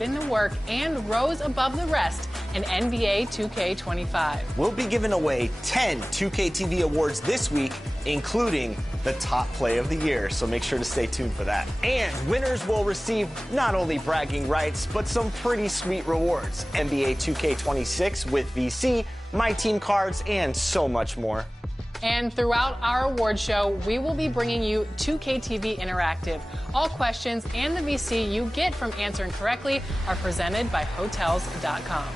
in the work and rose above the rest in NBA 2K25. We'll be giving away 10 2K TV awards this week, including the top play of the year, so make sure to stay tuned for that. And winners will receive not only bragging rights, but some pretty sweet rewards. NBA 2K26 with VC, My Team cards, and so much more. And throughout our award show, we will be bringing you 2K TV Interactive. All questions and the VC you get from answering correctly are presented by Hotels.com.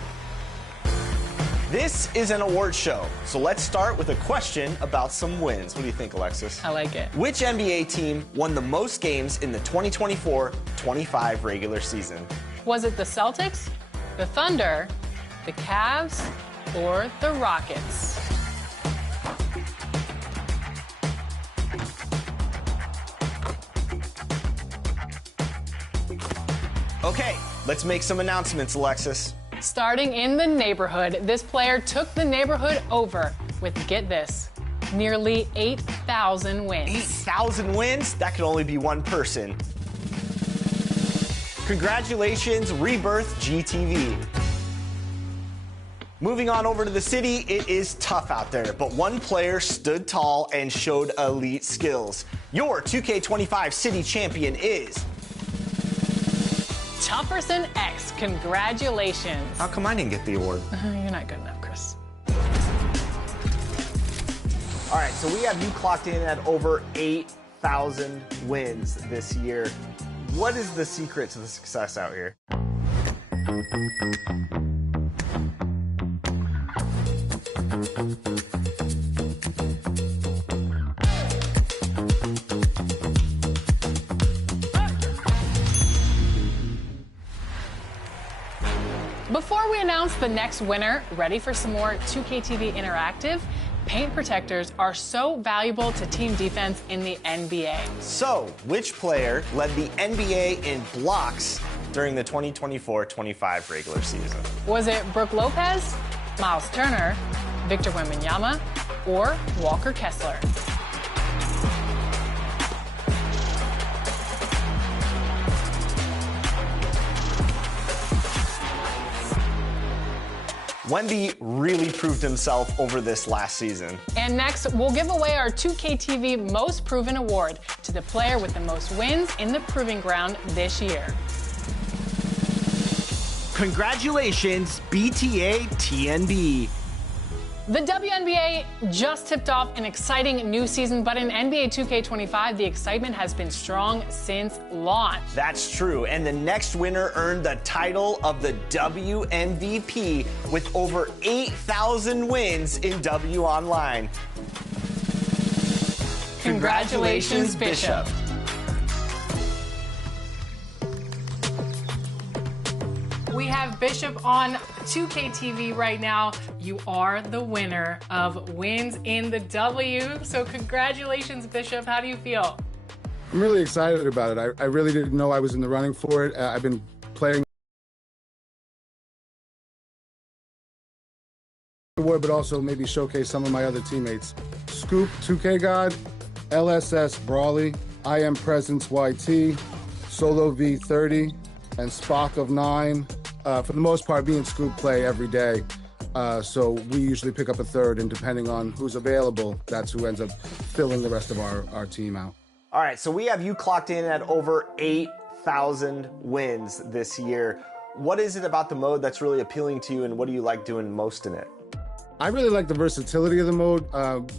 This is an award show, so let's start with a question about some wins. What do you think, Alexis? I like it. Which NBA team won the most games in the 2024-25 regular season? Was it the Celtics, the Thunder, the Cavs, or the Rockets? Okay, let's make some announcements, Alexis. Starting in the neighborhood, this player took the neighborhood over with, get this, nearly 8,000 wins. 8,000 wins? That could only be one person. Congratulations, Rebirth GTV. Moving on over to the city, it is tough out there, but one player stood tall and showed elite skills. Your 2K25 city champion is Tufferson X. Congratulations. How come I didn't get the award? You're not good enough, Chris. All right, so we have you clocked in at over 8,000 wins this year. What is the secret to the success out here? Before we announce the next winner, ready for some more 2K TV Interactive? Paint protectors are so valuable to team defense in the NBA. So, which player led the NBA in blocks during the 2024-25 regular season? Was it Brook Lopez, Miles Turner, Victor Wembanyama, or Walker Kessler? Wemby really proved himself over this last season. And next, we'll give away our 2K TV Most Proven Award to the player with the most wins in the Proving Ground this year. Congratulations, BTA TNB. The WNBA just tipped off an exciting new season, but in NBA 2K25, the excitement has been strong since launch. That's true, and the next winner earned the title of the WMVP with over 8,000 wins in W Online. Congratulations, Bishop. We have Bishop on 2K TV right now. You are the winner of wins in the W. So congratulations, Bishop. How do you feel? I'm really excited about it. I really didn't know I was in the running for it. I've been playing award, but also maybe showcase some of my other teammates. Scoop, 2K God, LSS Brawley, I Am Presence YT, Solo V30, and Spock of 9. For the most part, me and Scoop play every day. So we usually pick up a third, and depending on who's available, that's who ends up filling the rest of our team out. All right, so we have you clocked in at over 8,000 wins this year. What is it about the mode that's really appealing to you, and what do you like doing most in it? I really like the versatility of the mode.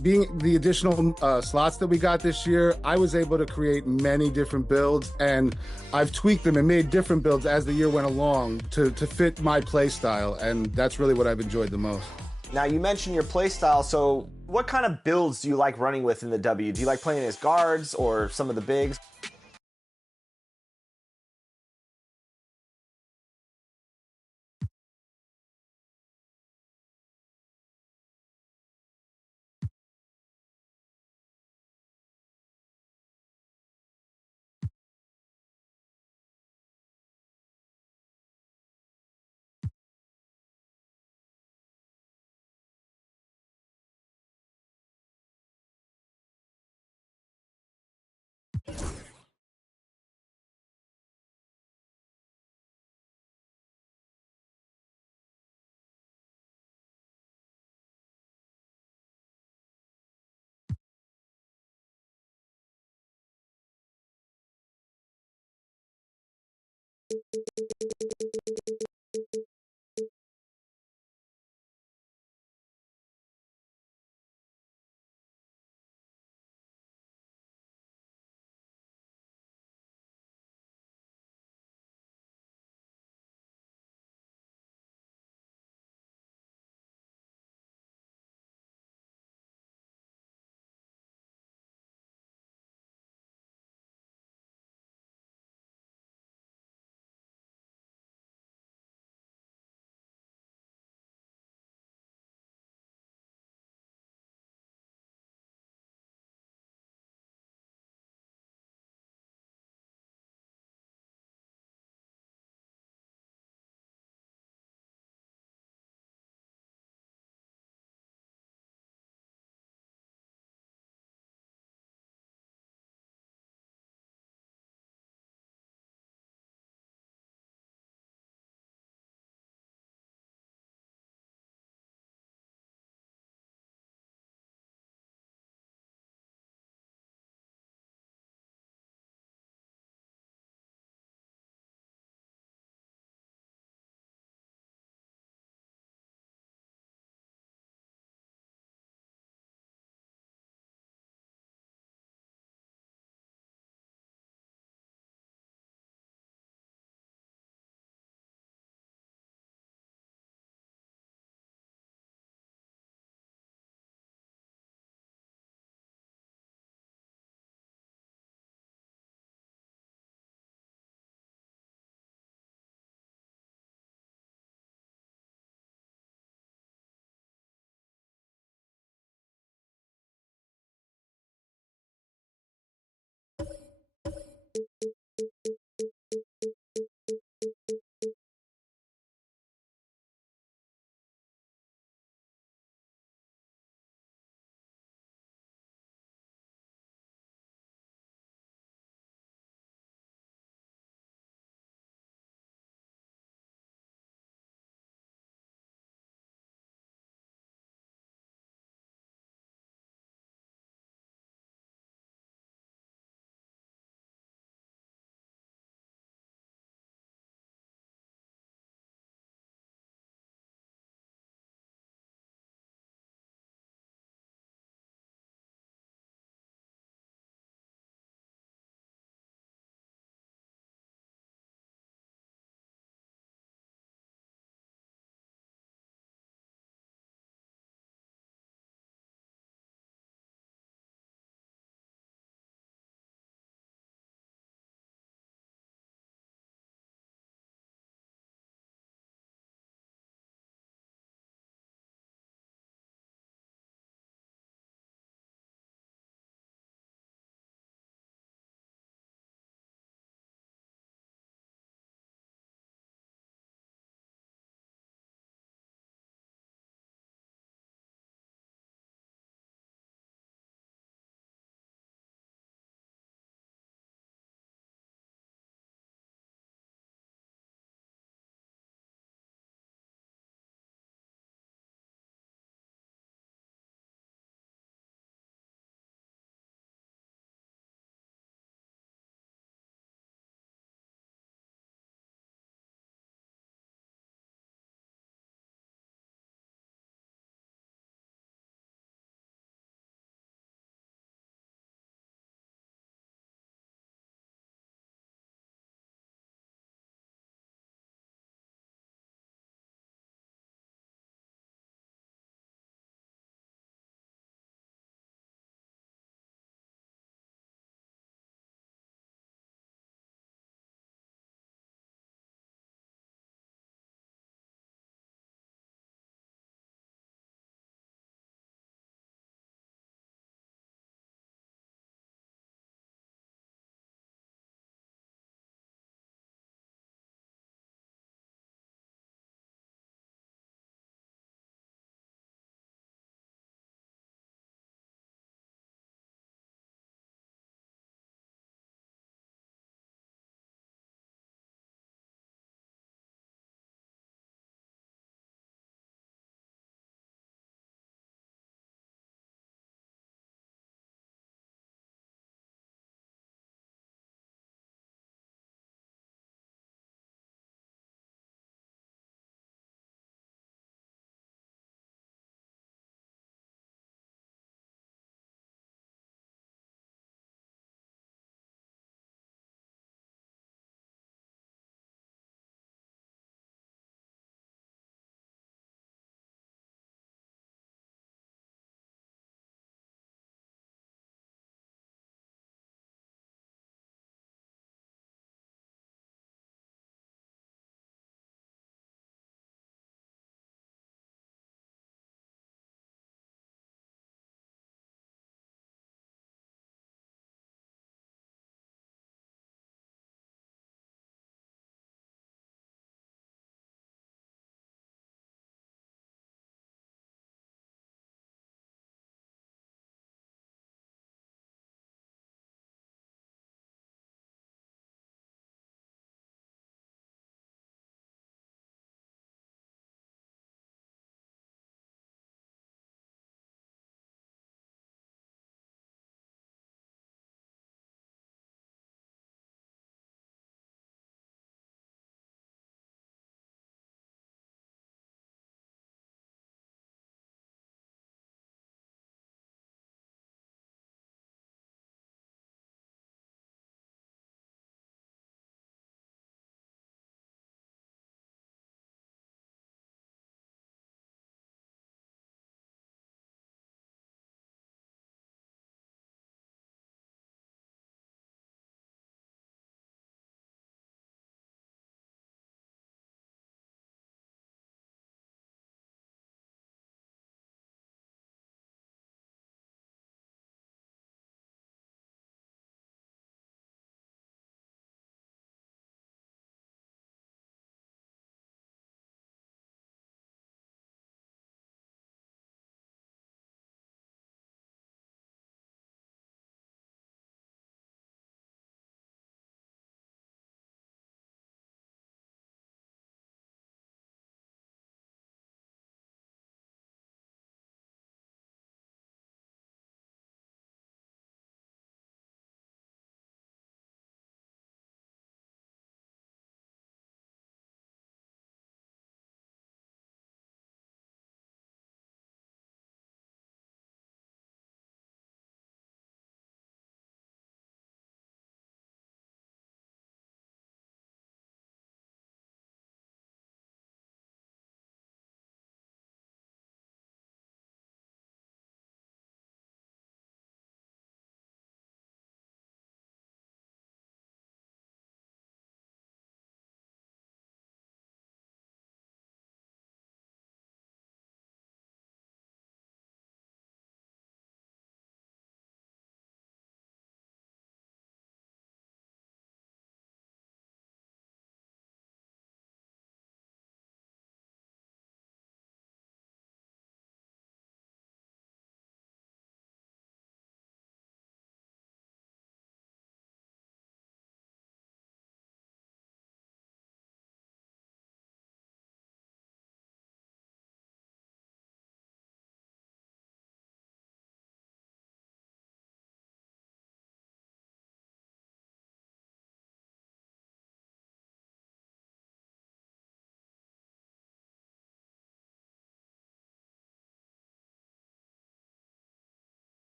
Being the additional slots that we got this year, I was able to create many different builds, and I've tweaked them and made different builds as the year went along to fit my play style, and that's really what I've enjoyed the most. Now, you mentioned your play style, so what kind of builds do you like running with in the W? Do you like playing as guards or some of the bigs?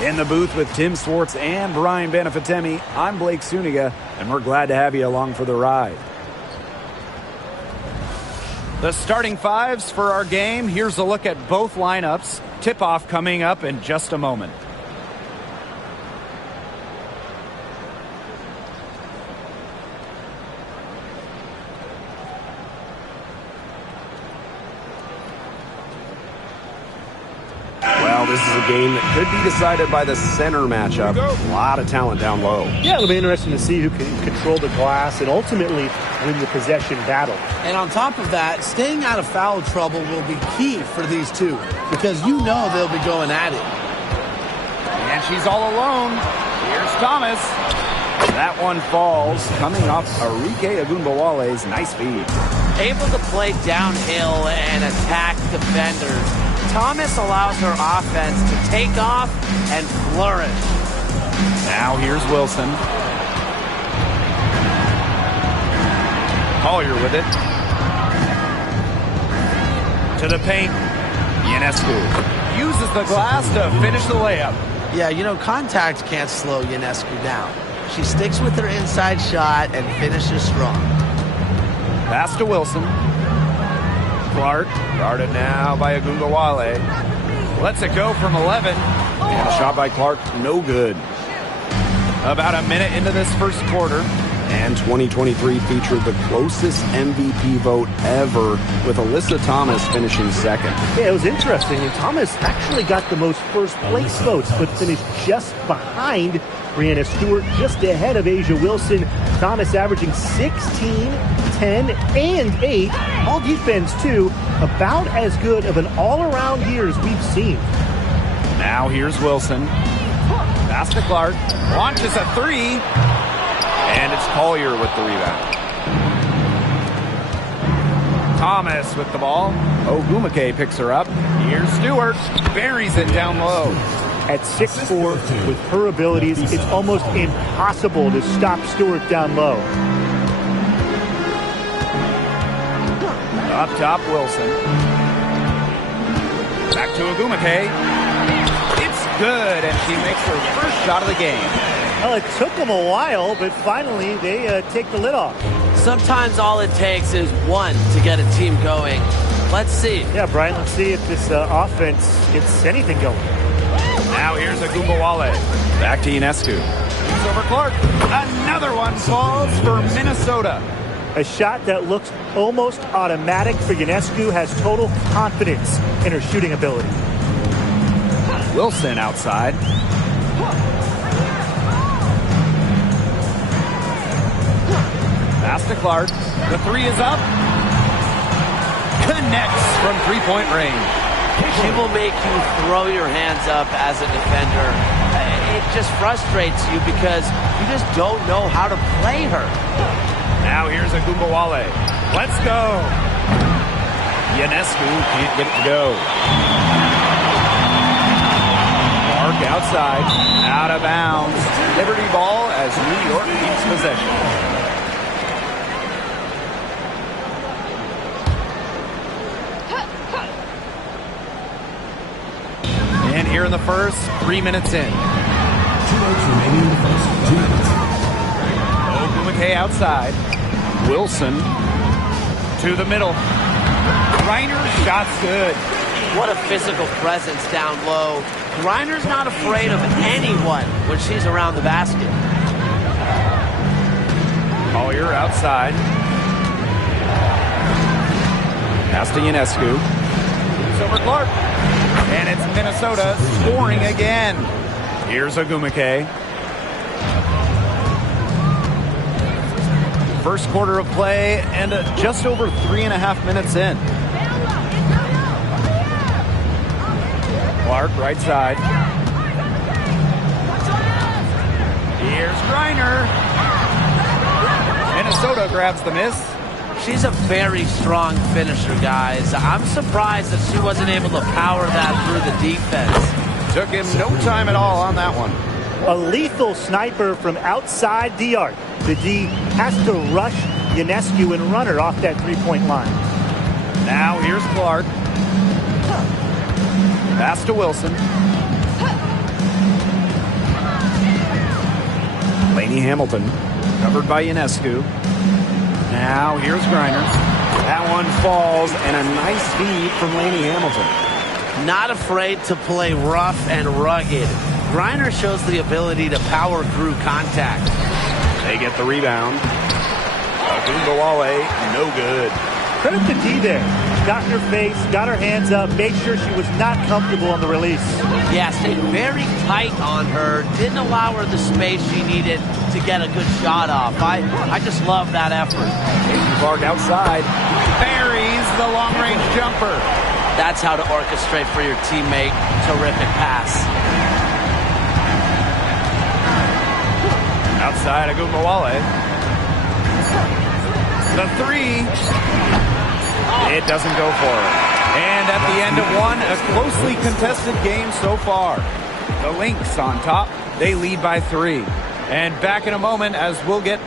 In the booth with Tim Swartz and Brian Benefitemi, I'm Blake Suniga, and we're glad to have you along for the ride. The starting fives for our game. Here's a look at both lineups. Tip-off coming up in just a moment. Well, this is a game that could be decided by the center matchup. A lot of talent down low. Yeah, it'll be interesting to see who can control the glass and ultimately win the possession battle. And on top of that, staying out of foul trouble will be key for these two because you know they'll be going at it. And she's all alone. Here's Thomas. That one falls, coming off Arike Ogunbowale's nice feed. Able to play downhill and attack defenders. Thomas allows her offense to take off and flourish. Now here's Wilson. Collier with it. To the paint. Ionescu uses the glass to finish the layup. Yeah, you know, contact can't slow Ionescu down. She sticks with her inside shot and finishes strong. Pass to Wilson. Clark, guarded now by Ogunbowale. Lets it go from 11. And a shot by Clark, no good. About a minute into this first quarter. And 2023 featured the closest MVP vote ever, with Alyssa Thomas finishing second. Yeah, it was interesting. And Thomas actually got the most first place votes, but finished just behind Breanna Stewart, just ahead of Asia Wilson. Thomas averaging 16, 10, and 8. All defense, too. About as good of an all-around year as we've seen. Now here's Wilson. Pass to Clark. Launches a three. And it's Collier with the rebound. Thomas with the ball. Ogumake picks her up. Here's Stewart. Buries it down low. At 6'4", with her abilities, it's almost impossible to stop Stewart down low. Up top, Wilson. Back to Ogumake. It's good, and she makes her first shot of the game. Well, it took them a while, but finally they take the lid off. Sometimes all it takes is one to get a team going. Let's see. Yeah, Brian, let's see if this offense gets anything going. Now here's Ogunbowale. Back to Ionescu. It's over Clark. Another one falls for Minnesota. A shot that looks almost automatic for Ionescu, has total confidence in her shooting ability. Wilson outside. Pass to Clark. The three is up. connects from three-point range. She will make you throw your hands up as a defender. It just frustrates you because you just don't know how to play her. Now here's Agumbawale. Let's go. Ionescu can't get it to go. Clark outside, out of bounds. Liberty ball as New York keeps possession. And here in the first, 3 minutes in. 2 minutes remaining in the first, 2 minutes. Ogumake outside. Wilson to the middle. Griner's shot's good. What a physical presence down low. Griner's not afraid of anyone when she's around the basket. Collier outside. Pass to Ionescu. It's over Clark. And it's Minnesota scoring again. Here's Ogumake. First quarter of play and just over 3.5 minutes in. Clark right side. Here's Griner. Minnesota grabs the miss. She's a very strong finisher, guys. I'm surprised that she wasn't able to power that through the defense. Took him no time at all on that one. A lethal sniper from outside the arc. The D has to rush Ionescu and run her off that three-point line. Now here's Clark. Pass to Wilson. Lainey Hamilton covered by Ionescu. Now here's Griner. That one falls, and a nice feed from Lainey Hamilton. Not afraid to play rough and rugged. Griner shows the ability to power through contact. They get the rebound. Agumbawale, no good. Credit to D there. Got in her face, got her hands up, made sure she was not comfortable on the release. Yeah, stayed very tight on her. Didn't allow her the space she needed to get a good shot off. I just love that effort. Clark outside. Buries the long-range jumper. That's how to orchestrate for your teammate. Terrific pass. Outside Agumbawale. The three. It doesn't go for her. And at the end of one, a closely contested game so far. The Lynx on top. They lead by 3. And back in a moment as we'll get...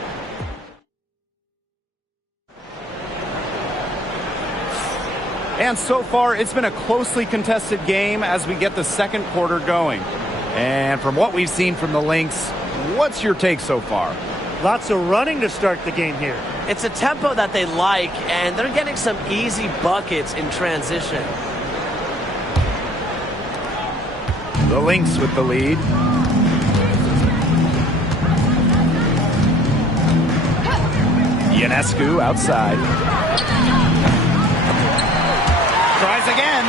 And so far, it's been a closely contested game as we get the second quarter going. And from what we've seen from the Lynx, what's your take so far? Lots of running to start the game here. It's a tempo that they like, and they're getting some easy buckets in transition. The Lynx with the lead. Ionescu outside. Tries again.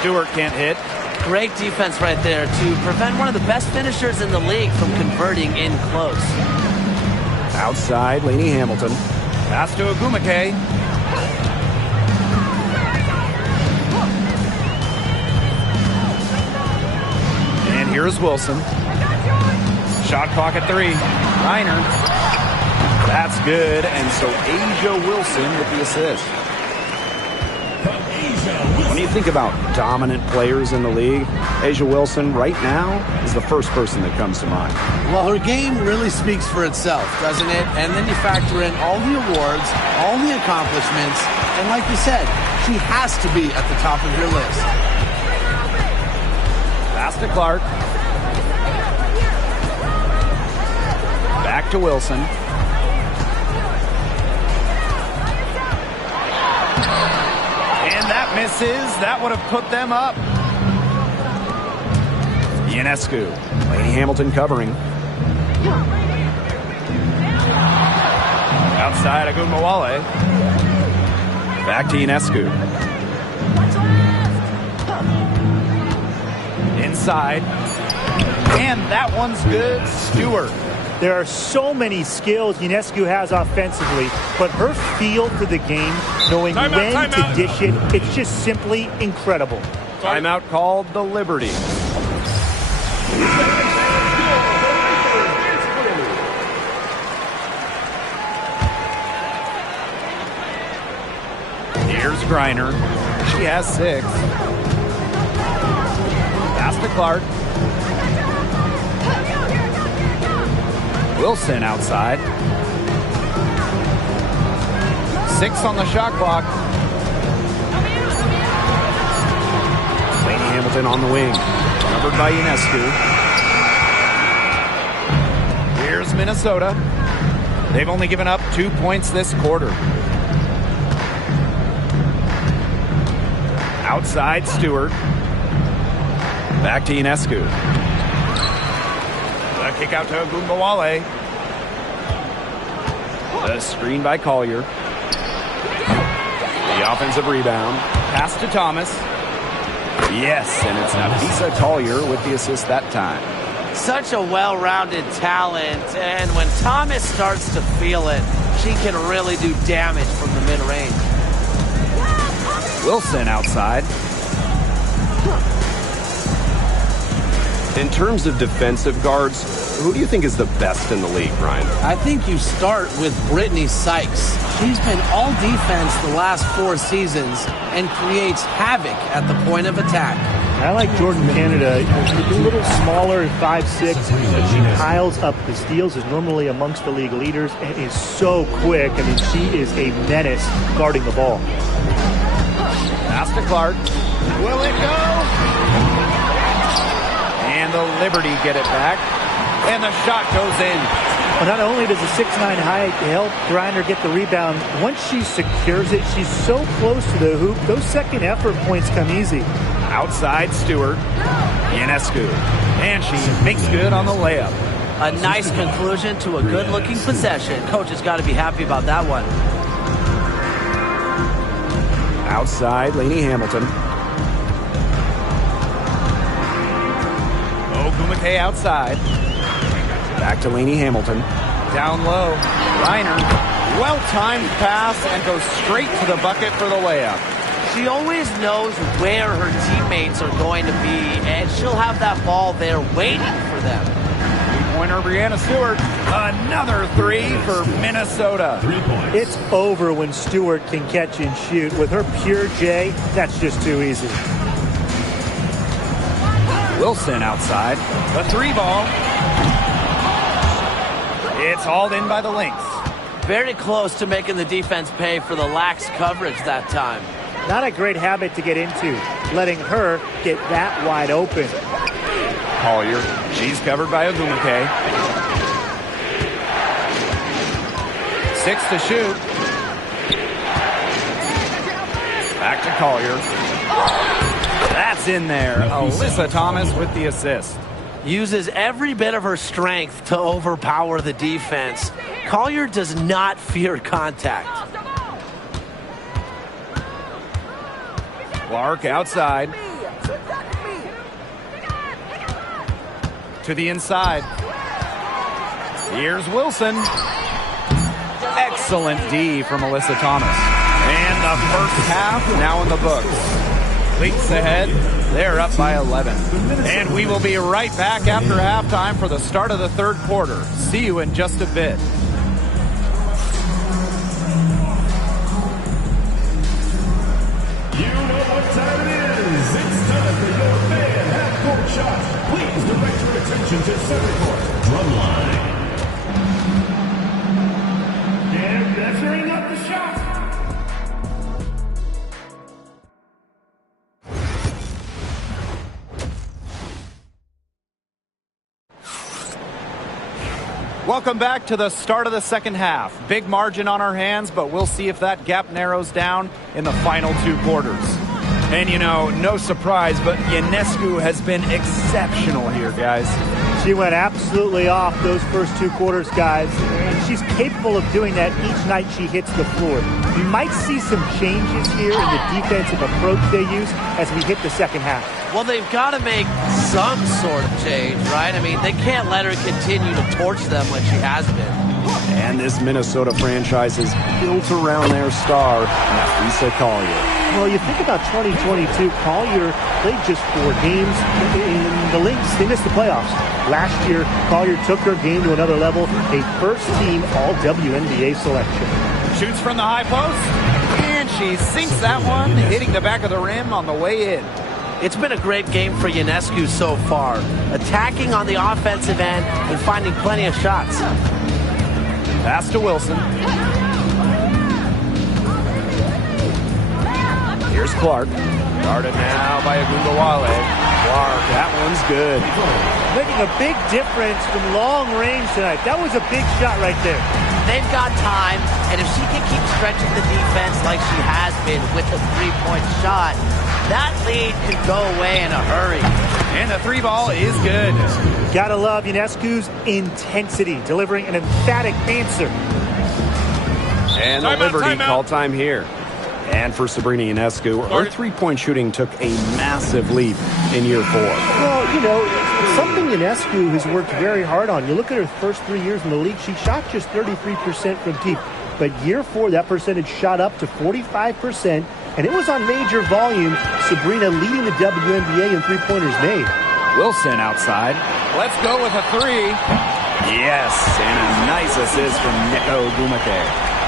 Stewart can't hit. Great defense right there to prevent one of the best finishers in the league from converting in close. Outside, Lainey Hamilton. Pass to Ogumake. And here's Wilson. Shot clock at 3. Griner. That's good. And so A'ja Wilson with the assist. When you think about dominant players in the league, A'ja Wilson right now is the first person that comes to mind. Well, her game really speaks for itself, doesn't it? And then you factor in all the awards, all the accomplishments, and like you said, she has to be at the top of your list. Pass to Clark. Back to Wilson. And that misses. That would have put them up. Ionescu. Lainey Hamilton covering. Outside Agumbawale. Back to Ionescu. Inside. And that one's good. Stewart. There are so many skills Ionescu has offensively, but her feel for the game, knowing when to dish it, it's just simply incredible. Timeout called the Liberty. Here's Griner. She has 6. Pass to Clark. Wilson outside. 6 on the shot clock. Laney Hamilton on the wing. Covered by Ionescu. Here's Minnesota. They've only given up 2 points this quarter. Outside Stewart. Back to Ionescu. The kick out to Ogunbowale. The screen by Collier. The offensive rebound. Pass to Thomas. Yes, and it's Napisa Collier with the assist that time. Such a well-rounded talent, and when Thomas starts to feel it, she can really do damage from the mid-range. Wilson outside. In terms of defensive guards, who do you think is the best in the league, Brian? I think you start with Brittany Sykes. She's been all defense the last 4 seasons and creates havoc at the point of attack. I like Jordan Canada. She's a little smaller, 5'6", but she piles up the steals, is normally amongst the league leaders, and is so quick. I mean, she is a menace guarding the ball. Pass to Clark. Will it go? And the Liberty get it back. And the shot goes in. Well, not only does the 6'9" height help Griner get the rebound, once she secures it, she's so close to the hoop, those second effort points come easy. Outside Stewart. Ionescu. And she makes good on the layup. A nice conclusion to a good-looking possession. Coach has got to be happy about that one. Outside, Laney Hamilton. Ogumake outside. Back to Laney Hamilton. Down low. Griner. Well-timed pass and goes straight to the bucket for the layup. She always knows where her teammates are going to be, and she'll have that ball there waiting for them. Three-pointer Brianna Stewart. Another 3 for Minnesota. It's over when Stewart can catch and shoot. With her pure J, that's just too easy. Wilson outside. The 3 ball. It's hauled in by the Lynx. Very close to making the defense pay for the lax coverage that time. Not a great habit to get into, letting her get that wide open. Collier. She's covered by Ogumake. 6 to shoot. Back to Collier. That's in there. Alyssa Thomas with the assist. Uses every bit of her strength to overpower the defense. Collier does not fear contact. Clark outside. To the inside. Here's Wilson. Excellent D from Alyssa Thomas. And the first half now in the books. Lynx ahead. They're up by 11. And we will be right back after halftime for the start of the third quarter. See you in just a bit. You know what time it is. It's time for your fan half-court shot. Please direct your attention to center court. Drumline. And measuring up the shot. Welcome back to the start of the second half. Big margin on our hands, but we'll see if that gap narrows down in the final 2 quarters. And, you know, no surprise, but Ionescu has been exceptional here, guys. She went absolutely off those first 2 quarters, guys, and she's capable of doing that each night she hits the floor. We might see some changes here in the defensive approach they use as we hit the second half. Well, they've got to make some sort of change, right? I mean, they can't let her continue to torch them like she has been. And this Minnesota franchise is built around their star, Napheesa Collier. Well, you think about 2022, Collier played just 4 games in the Lynx. They missed the playoffs. Last year, Collier took her game to another level, a first-team All-WNBA selection. Shoots from the high post, and she sinks that one, hitting the back of the rim on the way in. It's been a great game for Ionescu so far, attacking on the offensive end and finding plenty of shots. Pass to Wilson. Here's Clark. Guarded now by Ogunbowale. Clark, that one's good. Making a big difference from long range tonight. That was a big shot right there. They've got time, and if she can keep stretching the defense like she has been with the 3-point shot, that lead could go away in a hurry. And the 3 ball is good. Gotta love Ionescu's intensity, delivering an emphatic answer. And the Liberty call time here. And for Sabrina Ionescu, her 3-point shooting took a massive leap in year 4. Well, you know, something Ionescu has worked very hard on. You look at her first 3 years in the league, she shot just 33% from deep. But year 4, that percentage shot up to 45%, and it was on major volume. Sabrina leading the WNBA in 3-pointers made. Wilson outside. Let's go with a 3. Yes, and a nice assist from Neko Ogwumike.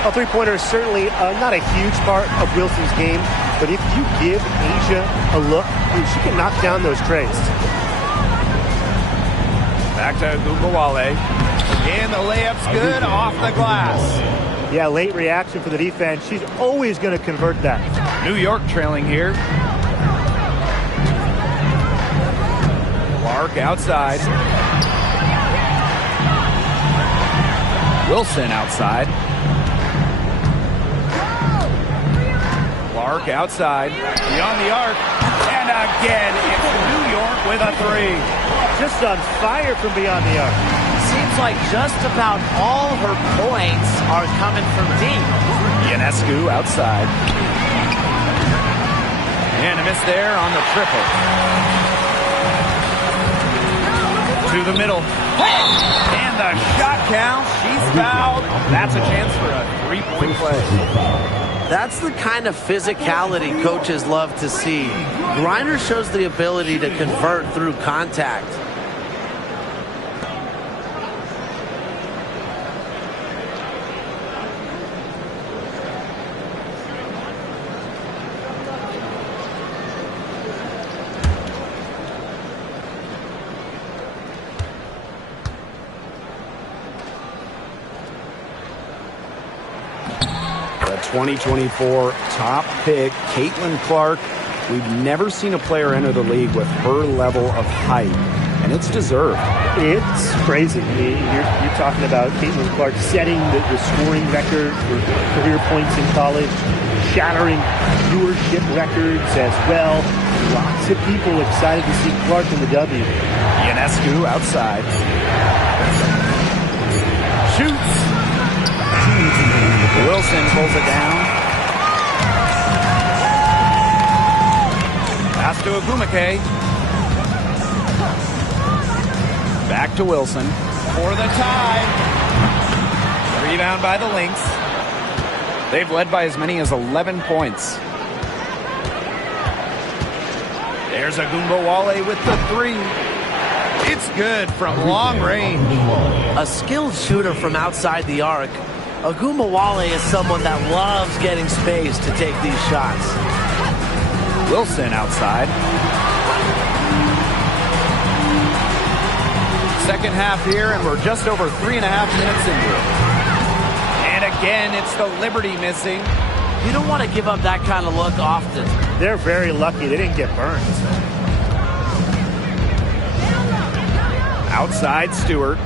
A 3-pointer is certainly not a huge part of Wilson's game, but if you give Asia a look, she can knock down those trays. Back to Ogunbowale. And the layup's good off the glass. Yeah, late reaction for the defense. She's always going to convert that. New York trailing here. Clark outside. Wilson outside. Clark outside. Beyond the arc. And again, it's New York with a 3. Just on fire from beyond the arc. Seems like just about all her points are coming from deep. Ionescu outside. And a miss there on the triple. To the middle. And the shot count. She's fouled. That's a chance for a 3-point play. That's the kind of physicality coaches love to see. Griner shows the ability to convert through contact. The 2024 top pick, Caitlin Clark. We've never seen a player enter the league with her level of height, and it's deserved. It's crazy. You're talking about Caitlin Clark setting the scoring record for career points in college, shattering viewership records as well. Lots of people excited to see Clark in the W. Ionescu outside. Shoots. Wilson pulls it down. Pass to Ogwumike. Back to Wilson for the tie. Rebound by the Lynx. They've led by as many as 11 points. There's Ogunbowale with the 3. It's good from long range. A skilled shooter from outside the arc. Ogunbowale is someone that loves getting space to take these shots. Wilson outside. Second half here, and we're just over 3.5 minutes into it. And again, it's the Liberty missing. You don't want to give up that kind of look often. They're very lucky they didn't get burned. Outside Stewart.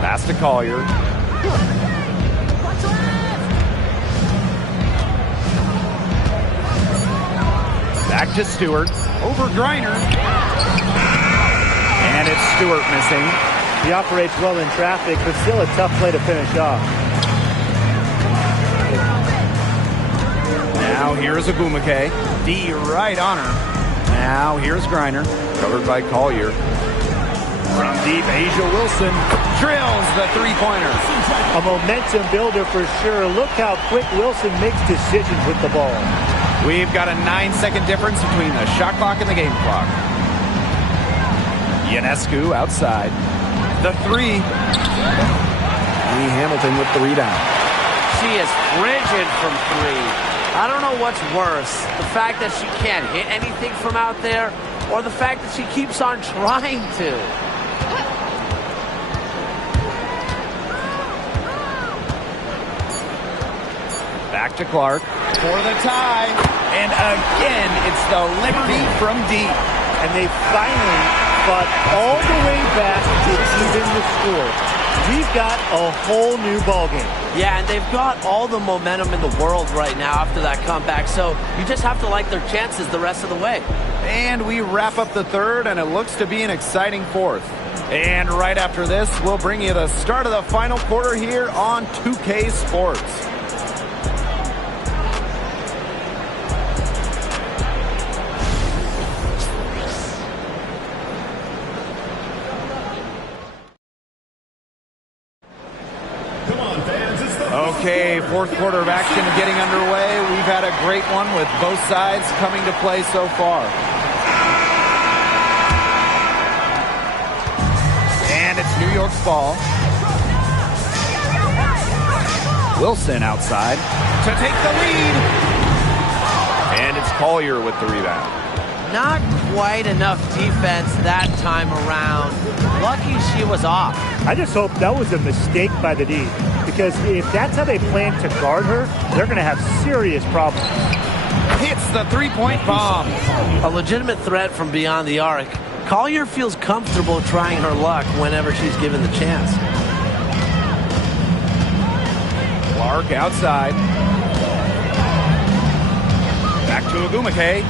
Pass to Collier. Back to Stewart. Over Griner. And it's Stewart missing. He operates well in traffic, but still a tough play to finish off. Now here's Ogwumike. D right on her. Now here's Griner. Covered by Collier. From deep, Asia Wilson drills the three-pointer. A momentum builder for sure. Look how quick Wilson makes decisions with the ball. We've got a 9-second difference between the shot clock and the game clock. Ionescu outside. The three. Lee Hamilton with the rebound. She is frigid from three. I don't know what's worse, the fact that she can't hit anything from out there, or the fact that she keeps on trying to. Back to Clark for the tie. And again, it's the Liberty from deep. And they finally fought all the way back to even the score. We've got a whole new ballgame. Yeah, and they've got all the momentum in the world right now after that comeback, so you just have to like their chances the rest of the way. And we wrap up the third, and it looks to be an exciting fourth. And right after this, we'll bring you the start of the final quarter here on 2K Sports. Okay, fourth quarter of action getting underway. We've had a great one with both sides coming to play so far. And it's New York's ball. Wilson outside to take the lead. And it's Collier with the rebound. Not quite enough defense that time around. Lucky she was off. I just hope that was a mistake by the D, because if that's how they plan to guard her, they're going to have serious problems. Hits the three-point bomb. A legitimate threat from beyond the arc. Collier feels comfortable trying her luck whenever she's given the chance. Clark outside. Back to Ogwumike.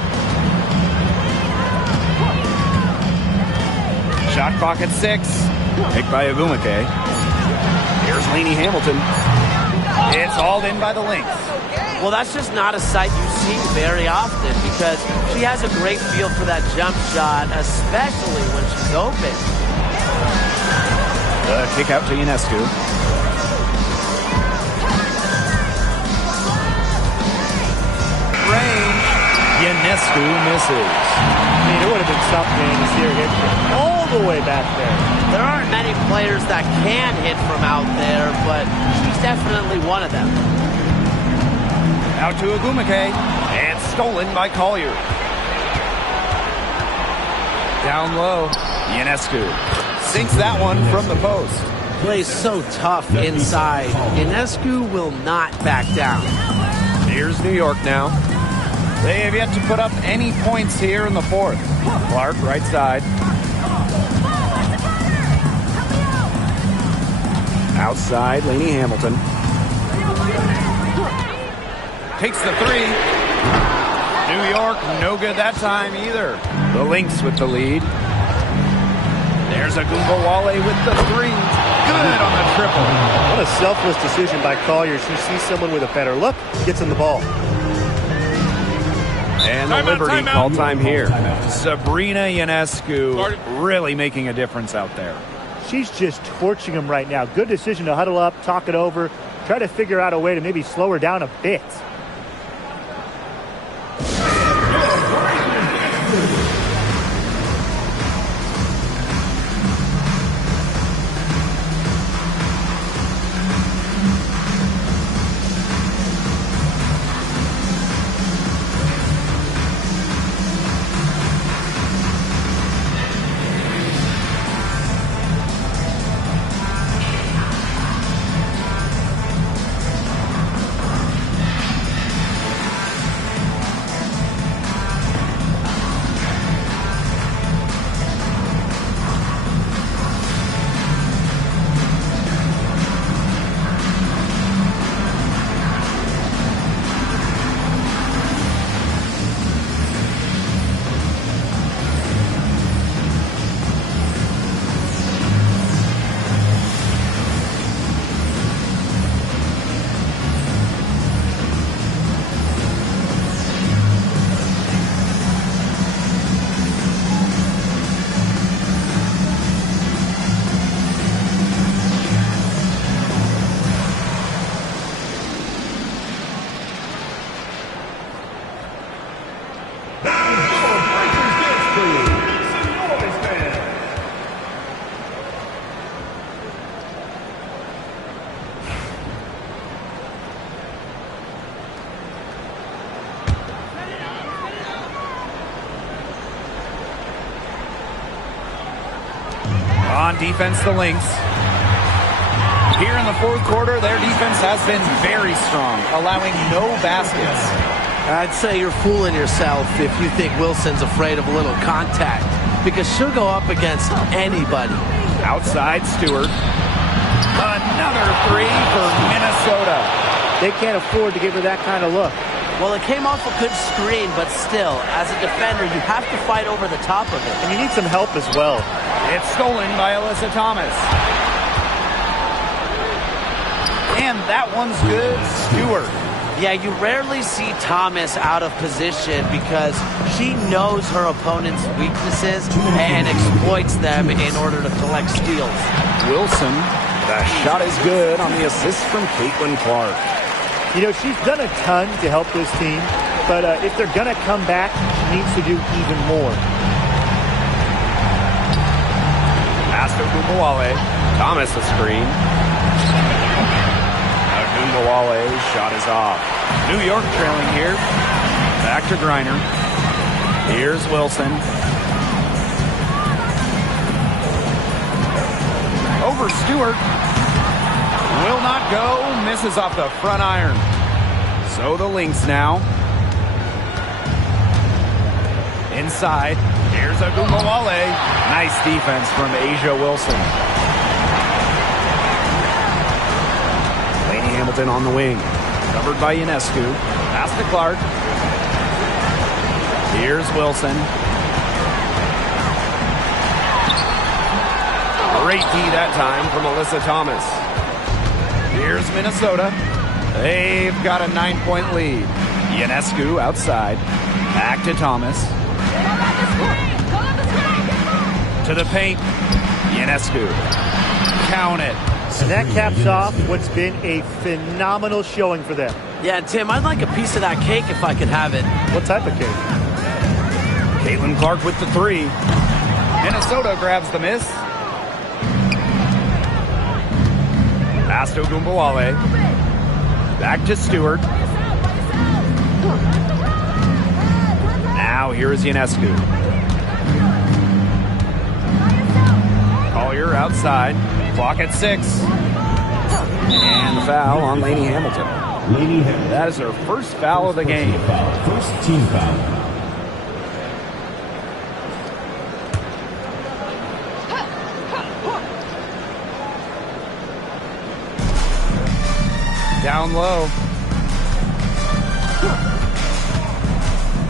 Shot clock at 6. Picked by Ogwumike. Here's Lainey Hamilton. It's hauled in by the Lynx. Well, that's just not a sight you see very often, because she has a great feel for that jump shot, especially when she's open. The kick out to Ionescu. Range. Ionescu misses. I mean, it would have been something to see her hit all the way back there. There aren't many players that can hit from out there, but she's definitely one of them. Out to Ogwumike, and stolen by Collier. Down low, Ionescu sinks that one from the post. Plays so tough inside. Ionescu will not back down. Here's New York now. They have yet to put up any points here in the fourth. Clark, right side. Outside, Lainey Hamilton. Takes the three. New York, no good that time either. The Lynx with the lead. There's Ogwumike with the three. Good on the triple. What a selfless decision by Collier. She sees someone with a better look, gets in the ball. And the Liberty call time here. Sabrina Ionescu really making a difference out there. She's just torching him right now. Good decision to huddle up, talk it over, try to figure out a way to maybe slow her down a bit. On defense, the Lynx. Here in the fourth quarter, their defense has been very strong, allowing no baskets. I'd say you're fooling yourself if you think Wilson's afraid of a little contact, because she'll go up against anybody. Outside, Stewart. Another three for Minnesota. They can't afford to give her that kind of look. Well, it came off a good screen, but still, as a defender, you have to fight over the top of it. And you need some help as well. It's stolen by Alyssa Thomas. And that one's good, Stewart. Yeah, you rarely see Thomas out of position because she knows her opponent's weaknesses and exploits them in order to collect steals. Wilson, the shot is good on the assist from Caitlin Clark. You know, she's done a ton to help this team, but if they're going to come back, she needs to do even more. Pass to Ogunbowale. Thomas a screen. Ogunbowale's shot is off. New York trailing here. Back to Griner. Here's Wilson. Over Stewart. Will not go. Misses off the front iron. So the Lynx now. Inside. Here's Ogunbowale. Nice defense from Asia Wilson. Lainey Hamilton on the wing. Covered by Ionescu. Pass to Clark. Here's Wilson. Great D that time from Alyssa Thomas. Here's Minnesota. They've got a 9-point lead. Ionescu outside. Back to Thomas. To the paint. Ionescu. Count it. And that caps off what's been a phenomenal showing for them. Yeah, Tim, I'd like a piece of that cake if I could have it. What type of cake? Caitlin Clark with the three. Minnesota grabs the miss. Pass to Ogunbowale. Back to Stewart. Now here is Ionescu. Collier outside. Clock at 6. And the foul on Lainey Hamilton. That is her first foul of the game. First team foul. Down low.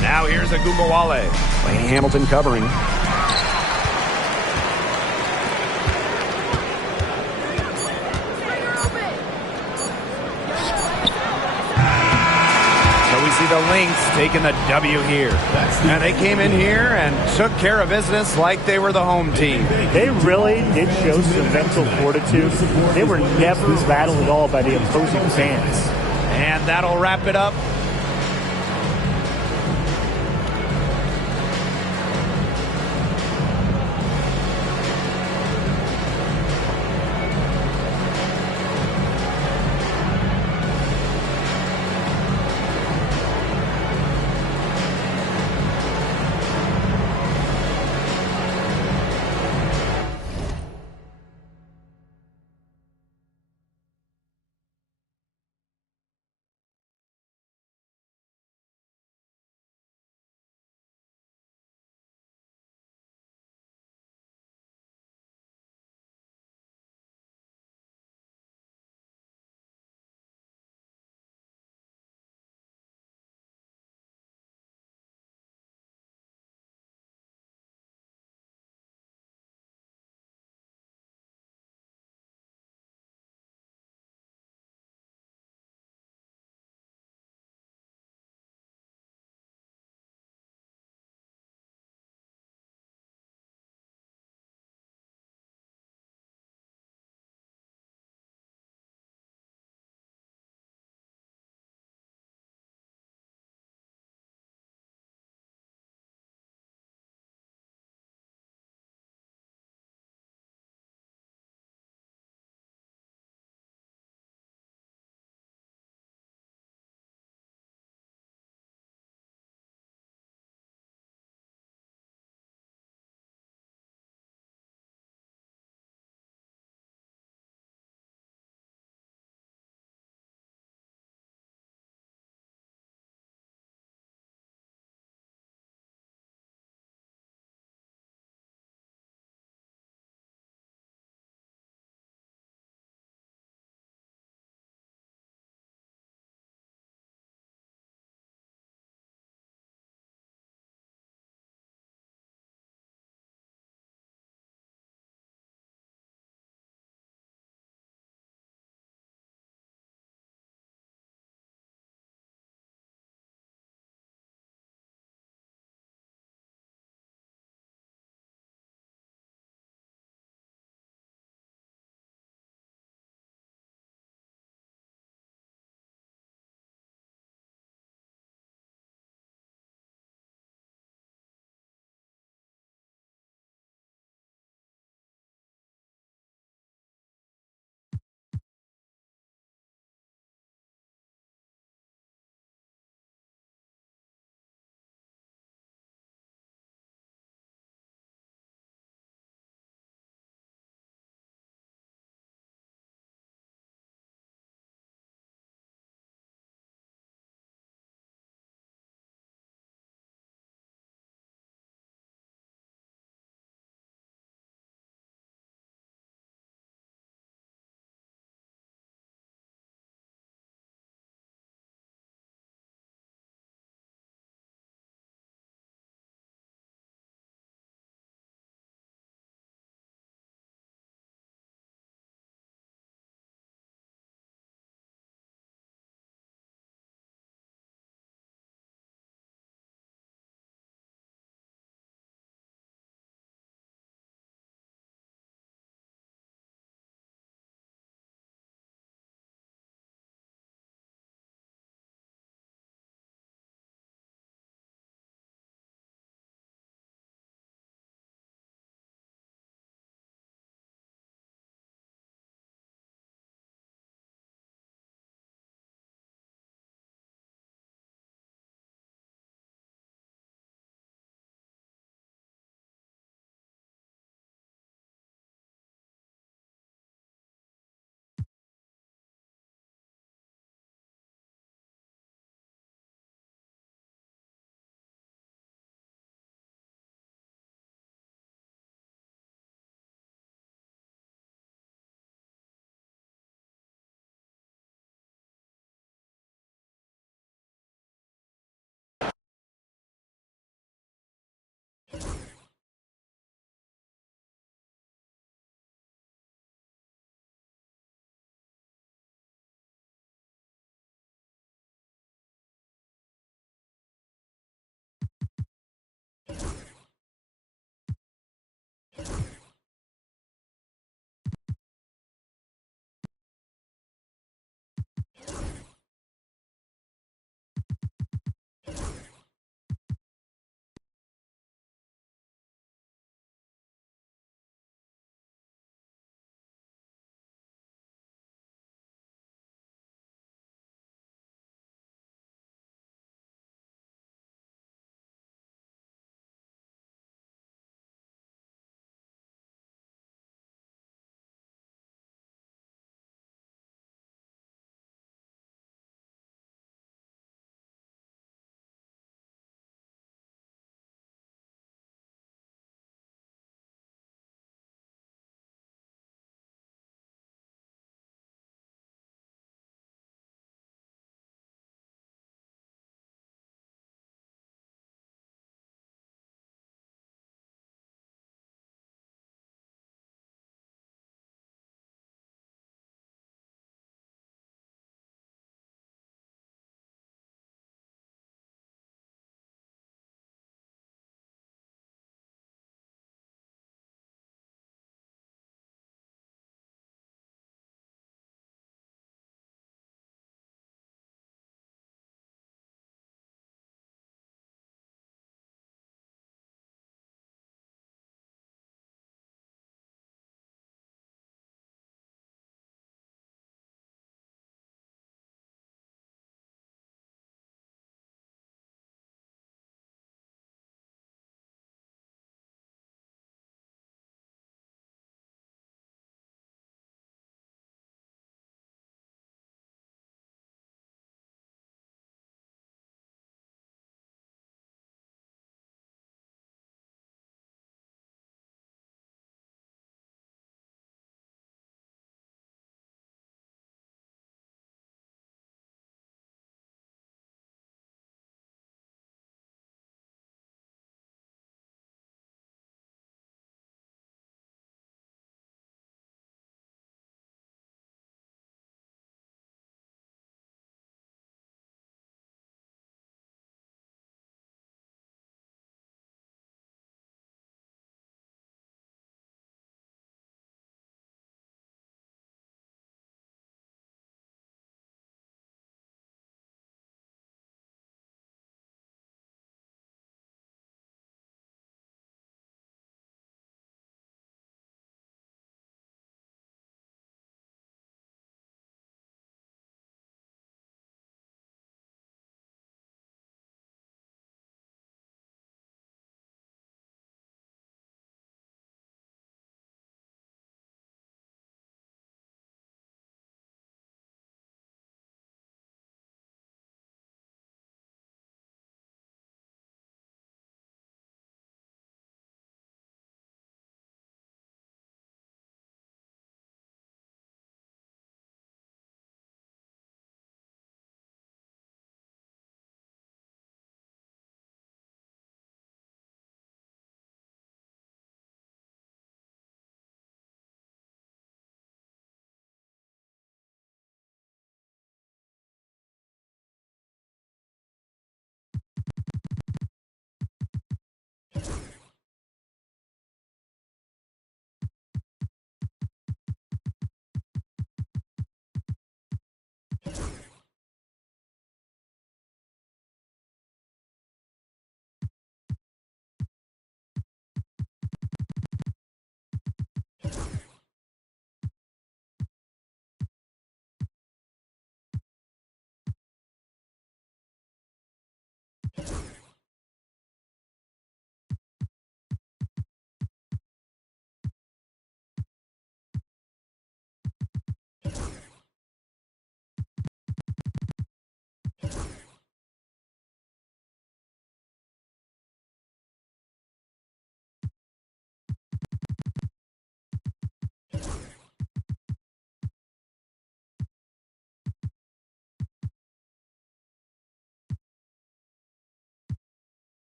Now here's Ogunbowale. Lainey Hamilton covering. See the Lynx taking the W here. And they came in here and took care of business like they were the home team. They really did show some mental fortitude. They were never rattled at all by the opposing fans. And that'll wrap it up.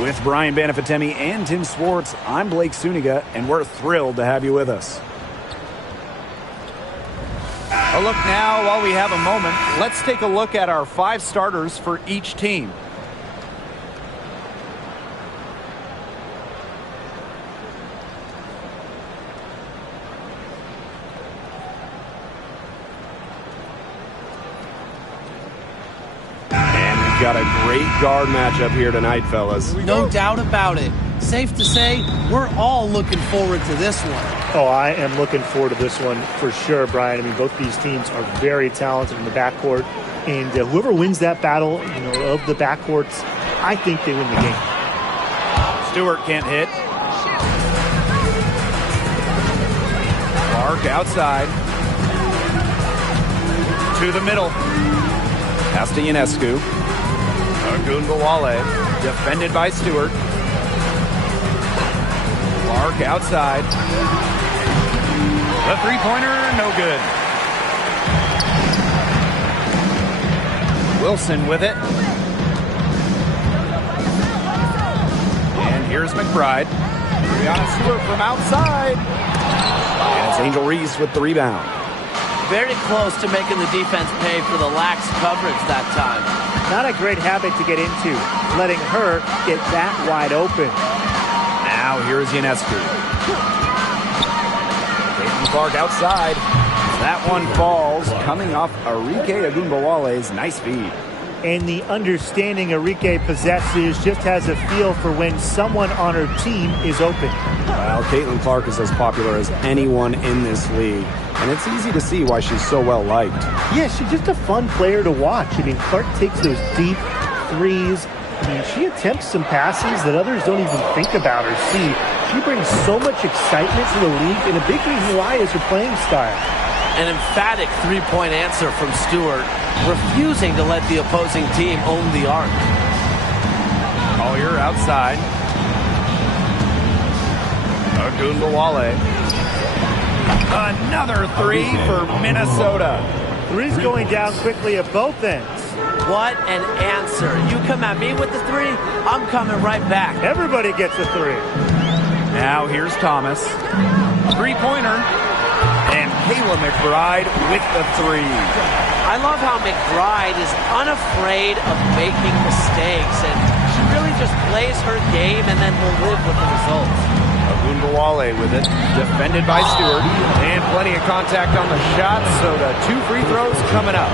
With Brian Banafitemi and Tim Swartz, I'm Blake Suniga, and we're thrilled to have you with us. A look now, while we have a moment, let's take a look at our 5 starters for each team. Got a great guard matchup here tonight, fellas. No doubt about it. Safe to say, we're all looking forward to this one. Oh, I am looking forward to this one for sure, Brian. I mean, both these teams are very talented in the backcourt, and whoever wins that battle, of the backcourts, I think they win the game. Stewart can't hit. Clark outside. To the middle. Pass to Ionescu. Ogunbowale, defended by Stewart. Clark outside. The three-pointer, no good. Wilson with it. And here's McBride. Brianna Stewart from outside. And it's Angel Reese with the rebound. Very close to making the defense pay for the lax coverage that time. Not a great habit to get into, letting her get that wide open. Now here's Ionescu. Caitlin Clark outside. That one falls, coming off Arike Ogunbowale's nice feed. And the understanding Arike possesses just has a feel for when someone on her team is open. Well, Caitlin Clark is as popular as anyone in this league, and it's easy to see why she's so well liked. Yeah, she's just a fun player to watch. I mean, Clark takes those deep threes. I mean, she attempts some passes that others don't even think about or see. She brings so much excitement to the league, and a big reason why is her playing style. An emphatic three-point answer from Stewart, refusing to let the opposing team own the arc. Collier outside. Ogunbowale. Another three for Minnesota. Three's going down quickly at both ends. What an answer. You come at me with the three, I'm coming right back. Everybody gets a three. Now here's Thomas. Three-pointer. And Kayla McBride with the three. I love how McBride is unafraid of making mistakes, and she really just plays her game and then will live with the results. Ogunbowale with it, defended by Stewart, and plenty of contact on the shot, so the 2 free throws coming up.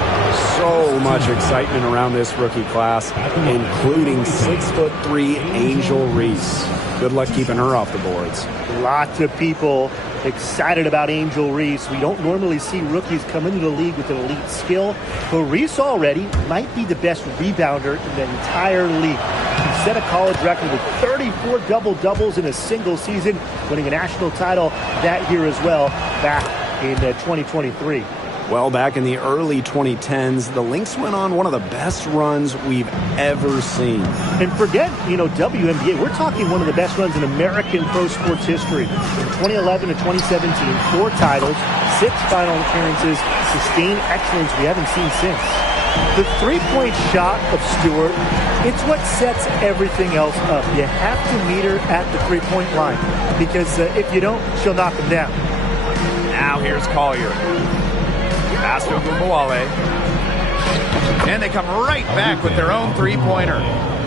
So much excitement around this rookie class, including 6'3" Angel Reese. Good luck keeping her off the boards. Lots of people excited about Angel Reese. We don't normally see rookies come into the league with an elite skill, but Reese already might be the best rebounder in the entire league. He set a college record with 34 double-doubles in a single season, winning a national title that year as well, back in 2023. Well, back in the early 2010s, the Lynx went on one of the best runs we've ever seen. And forget, WNBA, we're talking one of the best runs in American pro sports history. From 2011 to 2017, 4 titles, 6 final appearances, sustained excellence we haven't seen since. The three-point shot of Stewart, it's what sets everything else up. You have to meet her at the three-point line, because if you don't, she'll knock them down. Now here's Collier. Pass to Ogunbowale. And they come right back with their own three-pointer.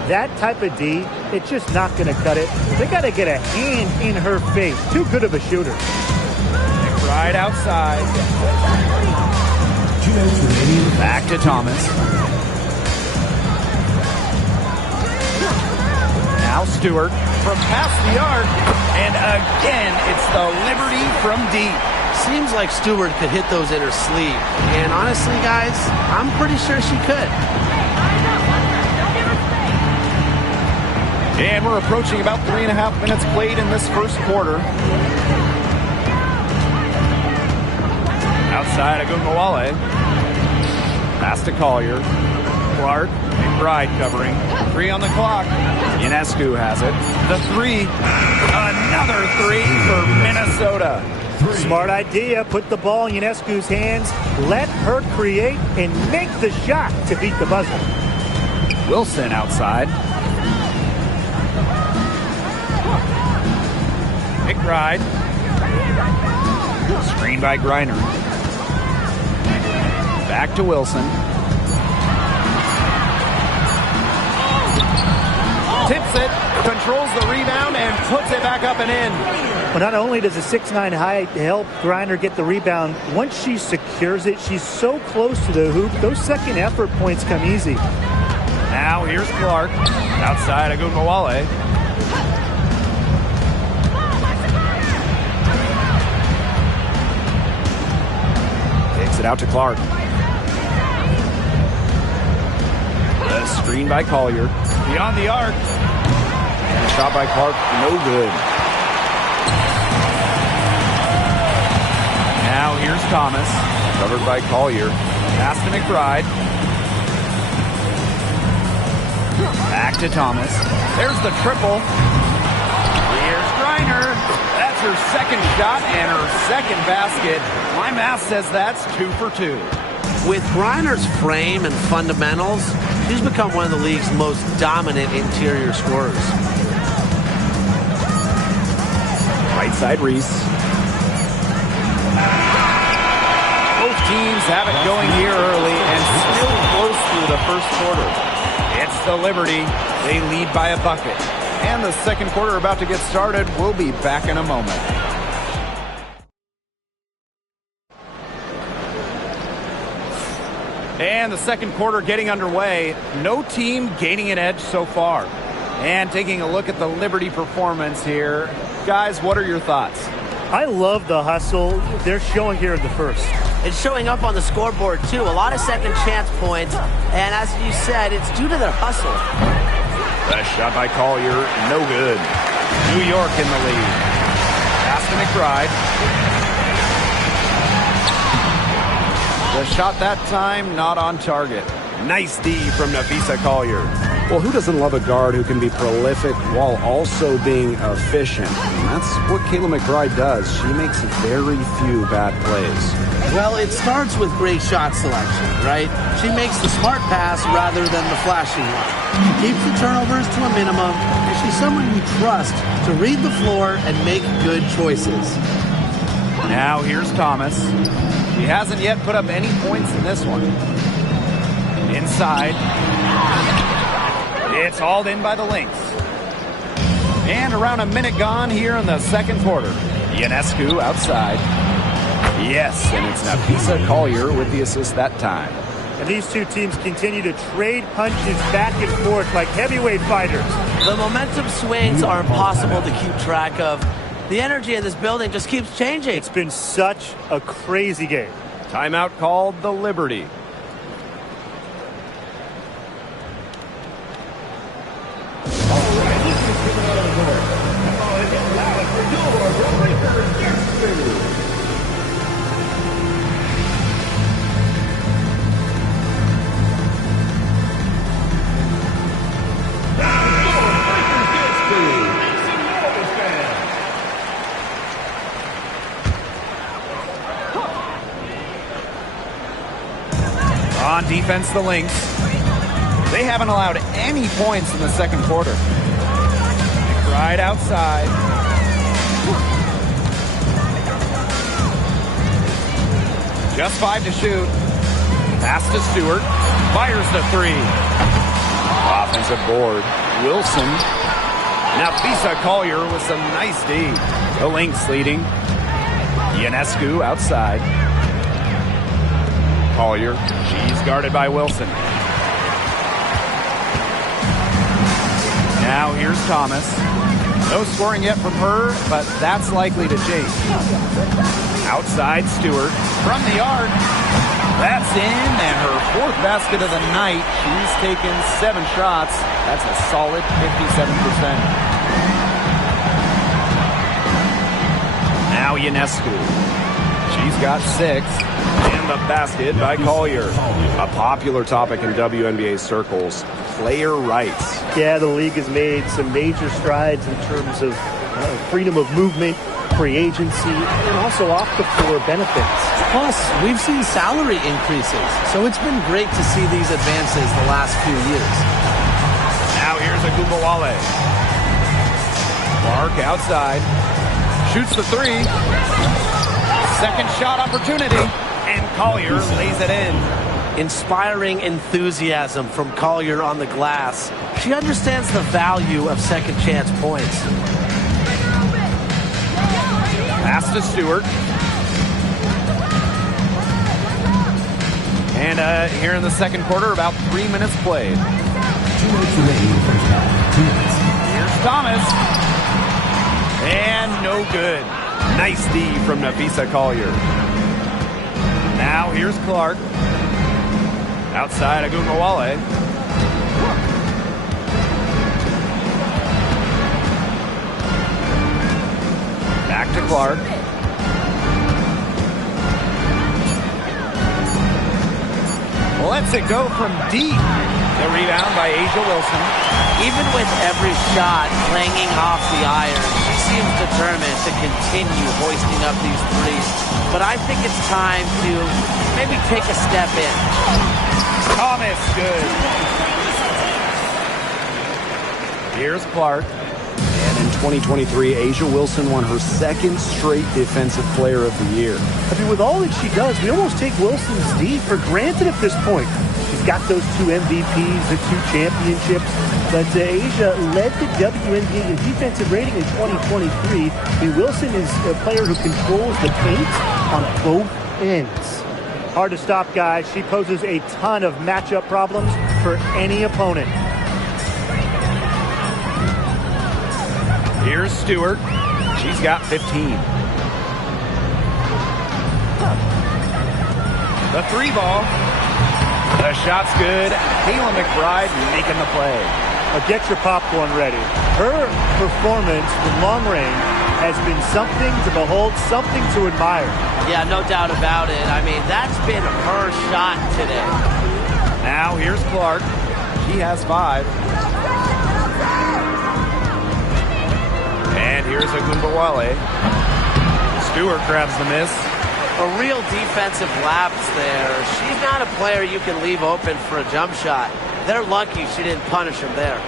That type of D, it's just not going to cut it. They got to get a hand in her face. Too good of a shooter. Right outside. Back to Thomas. Now Stewart from past the arc. And again, it's the Liberty from deep. Seems like Stewart could hit those in her sleeve. And honestly, guys, I'm pretty sure she could. And we're approaching about 3.5 minutes played in this first quarter. Outside, Ogunbowale. Pass to Collier. Clark, McBride covering. 3 on the clock. Ionescu has it. The 3. Another 3 for Minnesota. Smart idea. Put the ball in Ionescu's hands. Let her create and make the shot to beat the buzzer. Wilson outside. McBride. Screen by Griner. Back to Wilson. Tips it, controls the rebound, and puts it back up and in. Well, not only does a 6'9" height help Griner get the rebound, once she secures it, she's so close to the hoop, those second effort points come easy. Now here's Clark. Outside, Ogunbowale. Takes it out to Clark. The screen by Collier. Beyond the arc. And a shot by Clark, no good. Now here's Thomas. Covered by Collier. Pass to McBride. Back to Thomas. There's the triple. Here's Griner. That's her second shot and her second basket. My math says that's 2 for 2. With Griner's frame and fundamentals, she's become one of the league's most dominant interior scorers. Right side, Reese. Both teams have it going here early and still close through the first quarter. It's the Liberty. They lead by a bucket. And the second quarter about to get started. We'll be back in a moment. And the second quarter getting underway. No team gaining an edge so far. And taking a look at the Liberty performance here. Guys, what are your thoughts? I love the hustle they're showing here in the first. It's showing up on the scoreboard, too. A lot of second chance points. And as you said, it's due to their hustle. The shot by Collier, no good. New York in the lead. Pass to McBride. The shot that time, not on target. Nice D from Napheesa Collier. Well, who doesn't love a guard who can be prolific while also being efficient? And that's what Kayla McBride does. She makes very few bad plays. Well, it starts with great shot selection, right? She makes the smart pass rather than the flashy one. She keeps the turnovers to a minimum, and she's someone you trust to read the floor and make good choices. Now here's Thomas. He hasn't yet put up any points in this one. Inside. It's hauled in by the Lynx. And around a minute gone here in the second quarter. Ionescu outside. Yes, and it's Napisa Collier with the assist that time. And these two teams continue to trade punches back and forth like heavyweight fighters. The momentum swings are impossible to keep track of. The energy in this building just keeps changing. It's been such a crazy game. Timeout called the Liberty. On defense, the Lynx. They haven't allowed any points in the second quarter. McBride outside. Just 5 to shoot. Pass to Stewart. Fires the 3. Offensive board. Wilson. Napisa Collier with some nice D. The Lynx leading. Ionescu outside. Collier, she's guarded by Wilson. Now here's Thomas. No scoring yet from her, but that's likely to change. Outside Stewart from the arc. That's in, and her 4th basket of the night. She's taken 7 shots. That's a solid 57%. Now Ionescu. She's got 6. And the basket by Collier. A popular topic in WNBA circles, player rights. Yeah, the league has made some major strides in terms of freedom of movement, free agency, and also off-the-floor benefits. Plus, we've seen salary increases, so it's been great to see these advances the last few years. Now here's Agumbawale. Clark outside. Shoots the 3. Second shot opportunity. And Collier lays it in. Inspiring enthusiasm from Collier on the glass. She understands the value of second chance points. Pass to Stewart. And here in the second quarter, about 3 minutes played. 2 minutes remaining in the first half. 2 minutes. Here's Thomas. And no good. Nice D from Napisa Collier. Now here's Clark. Outside Agumbawale. Back to Clark. Lets it go from deep. The rebound by A'ja Wilson. Even with every shot clanging off the iron, she seems determined to continue hoisting up these threes. But I think it's time to maybe take a step in. Thomas, good. Here's Clark. And in 2023, A'ja Wilson won her 2nd straight Defensive Player of the Year. I mean, with all that she does, we almost take Wilson's D for granted at this point. She's got those 2 MVPs, the 2 championships. But A'ja led the WNBA in defensive rating in 2023. I mean, Wilson is a player who controls the paint on both ends. Hard to stop, guys. She poses a ton of matchup problems for any opponent. Here's Stewart. She's got 15. The 3 ball. The shot's good. Kayla McBride making the play. Now get your popcorn ready. Her performance with long range has been something to behold, something to admire. Yeah, no doubt about it. I mean, that's been her shot today. Now here's Clark. She has 5. And here's Agumbawale. Stewart grabs the miss. A real defensive lapse there. She's not a player you can leave open for a jump shot. They're lucky she didn't punish him there.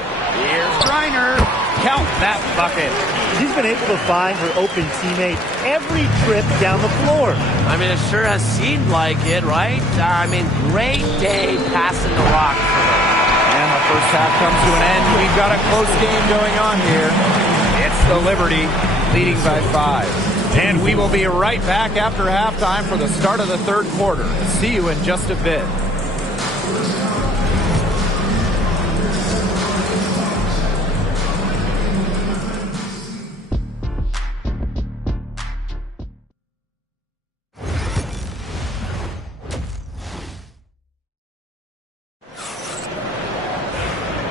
Here's Griner. Count that bucket. She's been able to find her open teammate every trip down the floor. I mean, it sure has seemed like it, right? I mean, great day passing the rock. And the First half comes to an end. We've got a close game going on here. It's the Liberty leading by 5. And we will be right back after halftime for the start of the third quarter. See you in just a bit.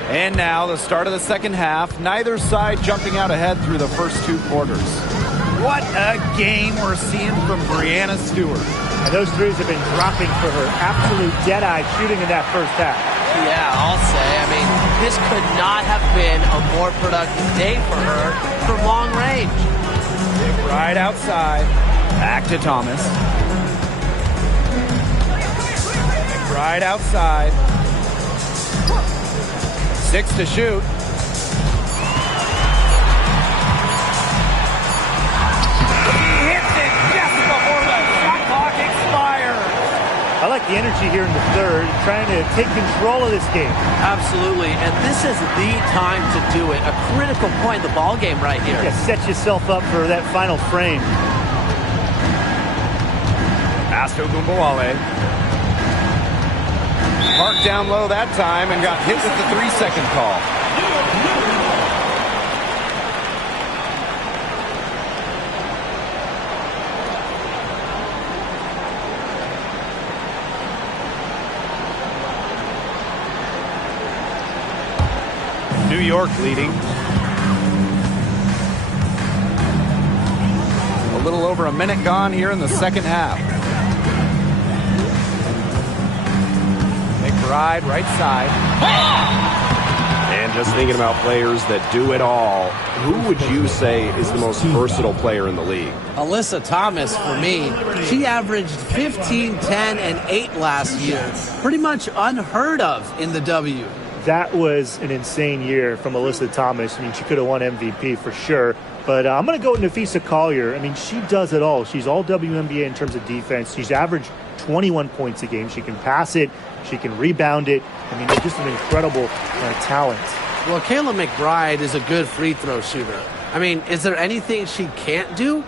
And now the start of the second half. Neither side jumping out ahead through the first 2 quarters. What a game we're seeing from Breanna Stewart. And those threes have been dropping for her. Absolute dead-eye shooting in that first half. Yeah, I'll say. I mean, this could not have been a more productive day for her from long range. Right outside. Back to Thomas. Right outside. 6 to shoot. I like the energy here in the third, trying to take control of this game. Absolutely, and this is the time to do it. A critical point in the ball game right here. Yeah, set yourself up for that final frame. Pass to Ogunbowale. Parked down low that time and got hit with the 3-second call. New York leading. A little over a minute gone here in the second half. McBride, right side. And just thinking about players that do it all, who would you say is the most versatile player in the league? Alyssa Thomas, for me. She averaged 15, 10, and 8 last year. Pretty much unheard of in the W. That was an insane year from Alyssa Thomas. I mean, she could have won MVP for sure. But I'm going to go with Nafisa Collier. I mean, she does it all. She's all WNBA in terms of defense. She's averaged 21 points a game. She can pass it. She can rebound it. I mean, just an incredible talent. Well, Kayla McBride is a good free throw shooter. I mean, is there anything she can't do?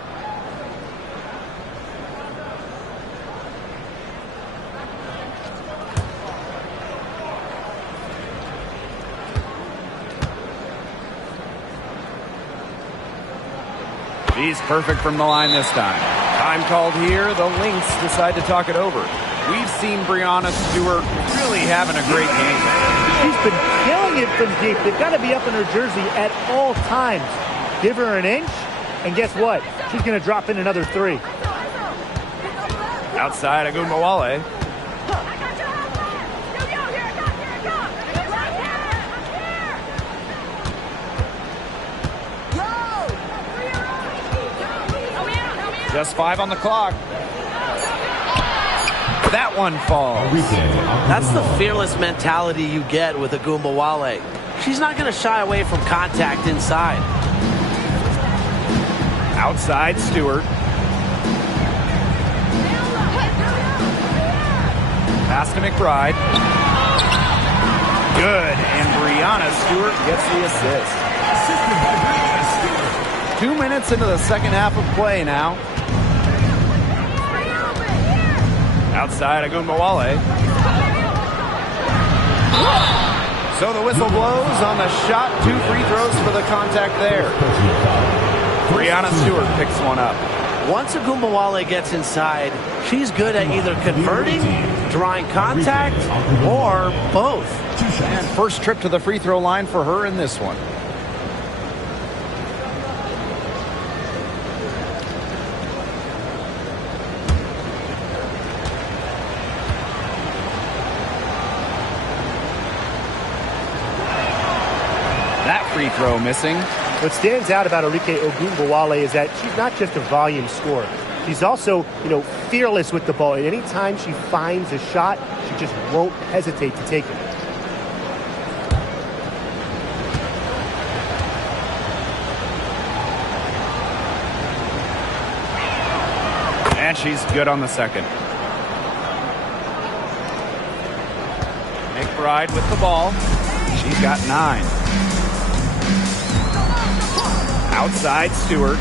She's perfect from the line this time. Time called here. The Lynx decide to talk it over. We've seen Breanna Stewart really having a great game. She's been killing it from deep. They've got to be up in her jersey at all times. Give her an inch, and guess what? She's going to drop in another 3. Outside, Ogunbowale. Just 5 on the clock. That one falls. That's the fearless mentality you get with Ogunbowale. She's not going to shy away from contact inside. Outside, Stewart. Pass to McBride. Good, and Breanna Stewart gets the assist. 2 minutes into the second half of play now. Outside, Ogunbowale. So the whistle blows on the shot. 2 free throws for the contact there. Breanna Stewart picks one up. Once Ogunbowale gets inside, she's good at either converting, drawing contact, or both. And first trip to the free throw line for her in this one. Free throw missing. What stands out about Arike Ogunbowale is that she's not just a volume scorer. She's also, fearless with the ball. And any time she finds a shot, she just won't hesitate to take it. And she's good on the second. McBride with the ball. She's got 9. Outside Stewart.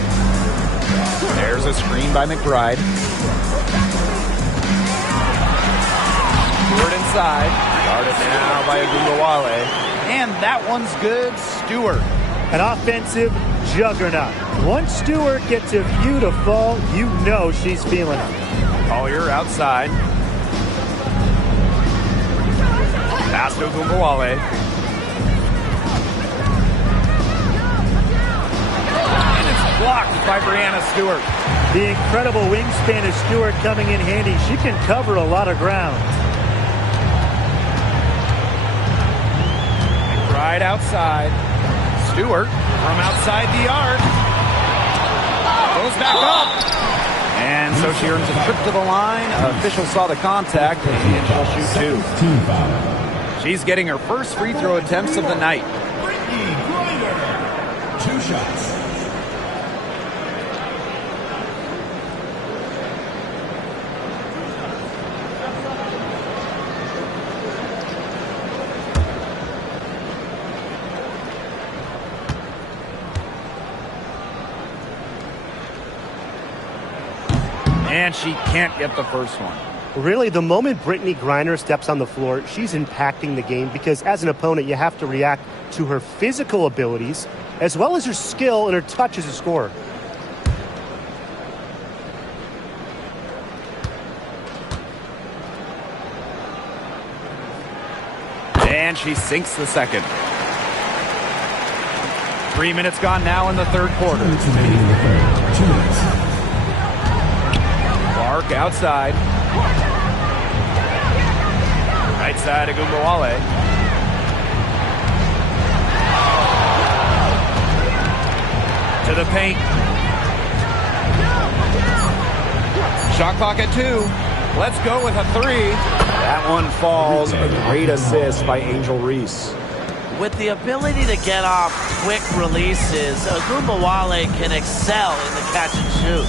There's a screen by McBride. Stewart inside. Guarded now by Ogunbowale. And that one's good. Stewart. An offensive juggernaut. Once Stewart gets a view to fall, you know she's feeling it. Collier outside. Pass to Ogunbowale. And it's blocked by Breanna Stewart. The incredible wingspan of Stewart coming in handy. She can cover a lot of ground. Right outside. Stewart from outside the arc. Goes back up. And so she earns a trip to the line. Officials saw the contact, and she'll shoot 2. She's getting her first free throw attempts of the night. Brittney Griner, 2 shots. And she can't get the first one. Really, the moment Brittney Griner steps on the floor, she's impacting the game because as an opponent, you have to react to her physical abilities as well as her skill and her touch as a scorer. And she sinks the second. 3 minutes gone now in the third quarter. 2 minutes. Clark outside. Right side Ogunbowale. To the paint. Shot clock at 2. Let's go with a 3. That one falls. A great assist by Angel Reese. With the ability to get off quick releases, Ogunbowale can excel in the catch and shoot.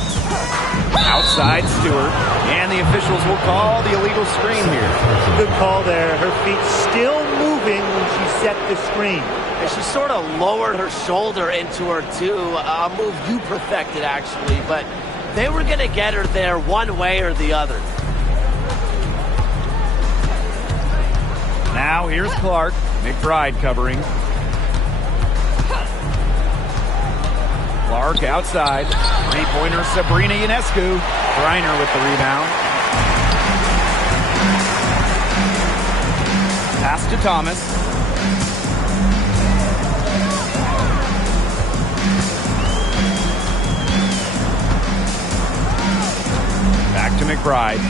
Outside Stewart, and the officials will call the illegal screen here. Good call there. Her feet still moving when she set the screen. And she sort of lowered her shoulder into her too, a move you perfected actually, but they were going to get her there one way or the other. Now here's Clark. McBride covering. Clark outside. Three-pointer Sabrina Ionescu. Griner with the rebound. Pass to Thomas. Back to McBride.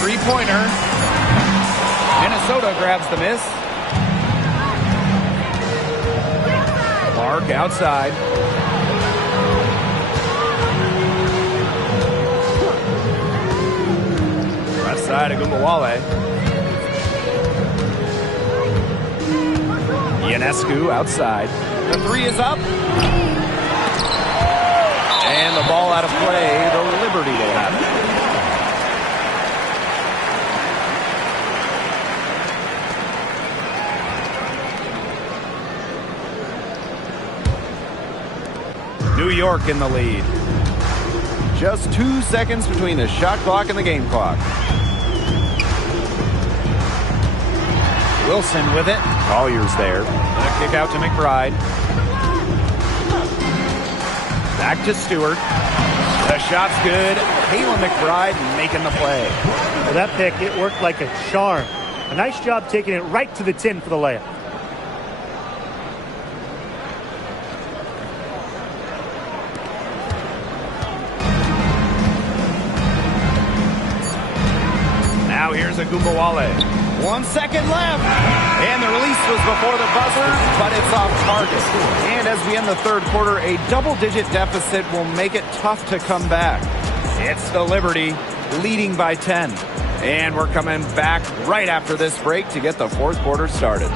Three-pointer. Minnesota grabs the miss. Clark outside. Left side of Ogunbowale. Ionescu outside. The 3 is up. And the ball out of play. The Liberty will have it. New York in the lead. Just 2 seconds between the shot clock and the game clock. Wilson with it. Collier's there. And a kick out to McBride. Back to Stewart. The shot's good. Kayla McBride making the play. Well, that pick, it worked like a charm. A nice job taking it right to the tin for the layup. Now here's Ogunbowale. 1 second left. And the release was before the buzzer, but it's off target. And as we end the third quarter, a double-digit deficit will make it tough to come back. It's the Liberty leading by 10. And we're coming back right after this break to get the fourth quarter started.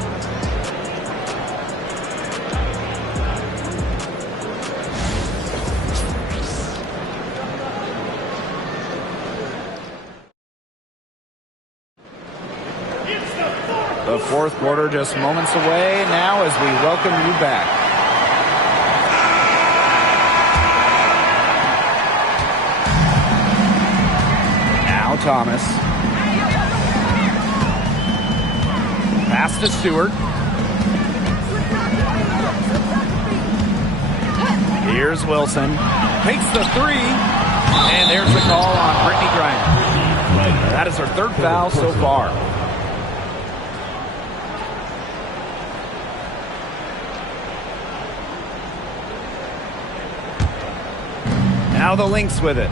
It's the The fourth quarter just moments away now as we welcome you back. Now Thomas. Pass to Stewart. Here's Wilson. Takes the three. And there's the call on Brittany Griner. That is her third foul so far. Now the Lynx with it.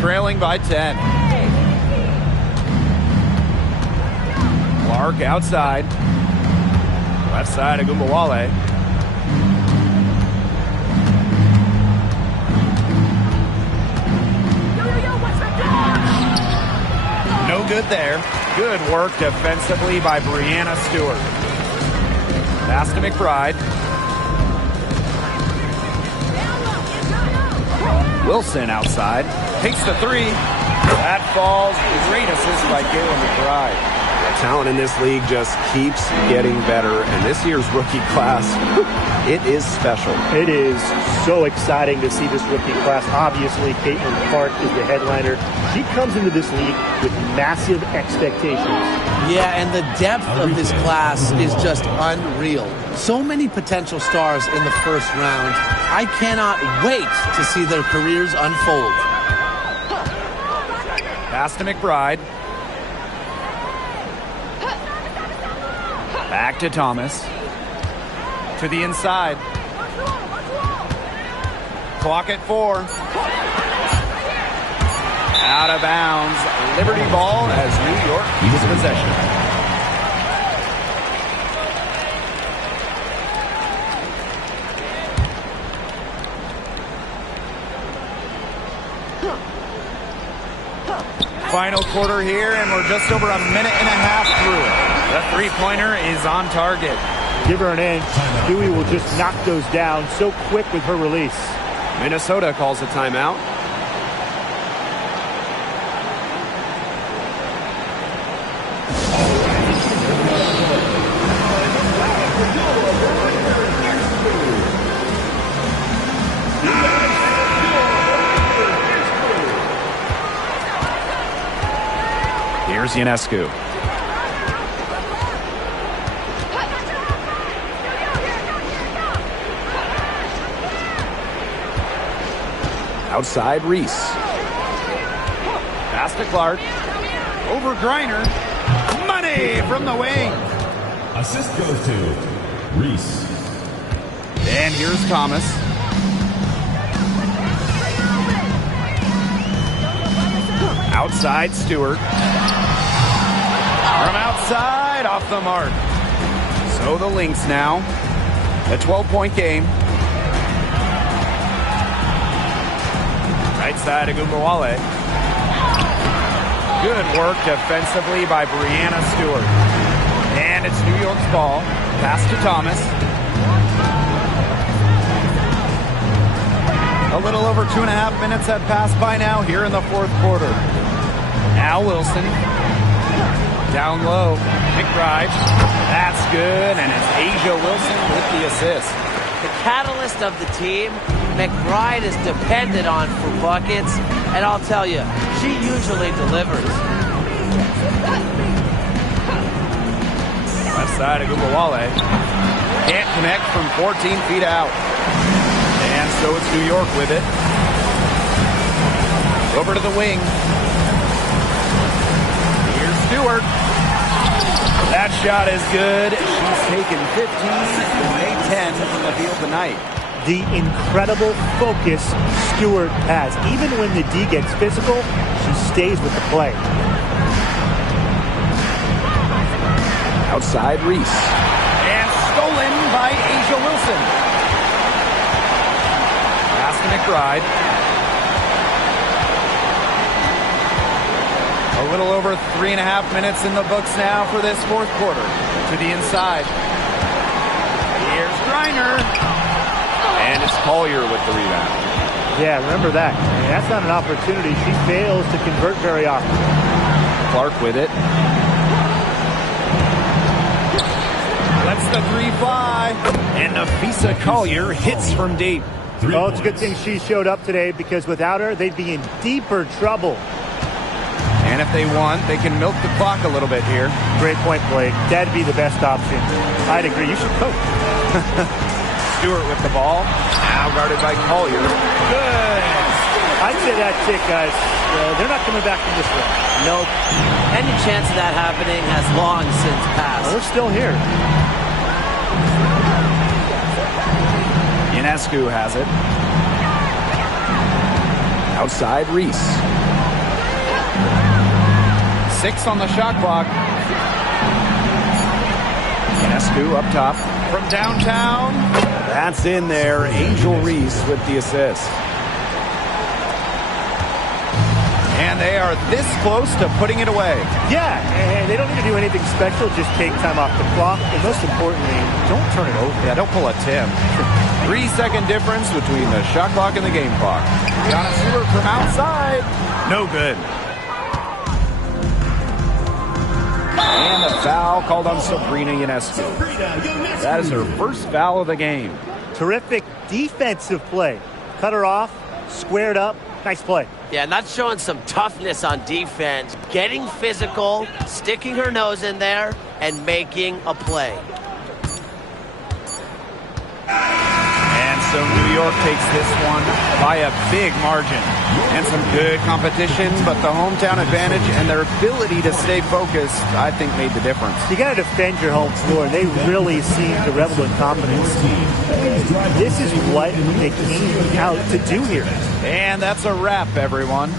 Trailing by 10. Clark outside. Left side of Agumbawale. No good there. Good work defensively by Brianna Stewart. Pass to McBride. Wilson outside. Takes the three. That falls. Great assist by Kayla McBride. The talent in this league just keeps getting better, and this year's rookie class, it is special. It is so exciting to see this rookie class. Obviously, Caitlin Clark is the headliner. She comes into this league with massive expectations. Yeah, and the depth of this class is just unreal. So many potential stars in the first round. I cannot wait to see their careers unfold. Pass to McBride. Back to Thomas. To the inside. Clock at 4. Out of bounds. Liberty ball as New York keeps possession. Final quarter here, and we're just over a minute and a half through it. The three-pointer is on target. Give her an inch. Dewey will just knock those down so quick with her release. Minnesota calls a timeout. Here's Ionescu. Outside Reese. Pass to Clark. Over Griner. Money from the wing. Assist goes to Reese. And here's Thomas. Outside Stewart. From outside, off the mark. So the Lynx now. A 12-point game. Right side of Agumbawale. Good work defensively by Brianna Stewart. And it's New York's ball. Pass to Thomas. A little over 2.5 minutes have passed by now here in the fourth quarter. Now Wilson. Down low. McBride. That's good. And it's Asia Wilson with the assist. The catalyst of the team, McBride is depended on for buckets, and I'll tell you, she usually delivers. Left side of Agumbawale. Can't connect from 14 feet out. And so it's New York with it. Over to the wing. Here's Stewart. That shot is good. She's taken 15 and made 10 from the field tonight. The incredible focus Stewart has. Even when the D gets physical, she stays with the play. Outside Reese. And stolen by Asia Wilson. Pass to McBride. A little over 3.5 minutes in the books now for this fourth quarter. To the inside. Here's Griner. And it's Collier with the rebound. Yeah, remember that. That's not an opportunity. She fails to convert very often. Clark with it. Lets the three fly. And Napheesa Collier hits from deep. Oh, it's a good thing she showed up today, because without her, they'd be in deeper trouble. And if they want, they can milk the clock a little bit here. Great point, Blake. That'd be the best option. I'd agree. You should coach. Stewart with the ball. Now guarded by Collier. Good. I'd say that's it, guys. They're not coming back from this one. Nope. Any chance of that happening has long since passed. They're still here. Ionescu has it. Outside, Reese. 6 on the shot clock. Ionescu up top. From downtown. That's in there. Angel Reese with the assist. And they are this close to putting it away. Yeah, and they don't need to do anything special. Just take time off the clock. And most importantly, don't turn it over. Yeah, don't pull a Tim. 3-second difference between the shot clock and the game clock. Brianna Stewart from outside. No good. And a foul called on Sabrina Ionescu. That is her first foul of the game. Terrific defensive play. Cut her off, squared up. Nice play. Yeah, not showing some toughness on defense. Getting physical, sticking her nose in there, and making a play. And so New York takes this one by a big margin. And some good competition, but the hometown advantage and their ability to stay focused, I think, made the difference. You got to defend your home floor. They really seem to revel in confidence. This is what they came out to do here. And that's a wrap, everyone.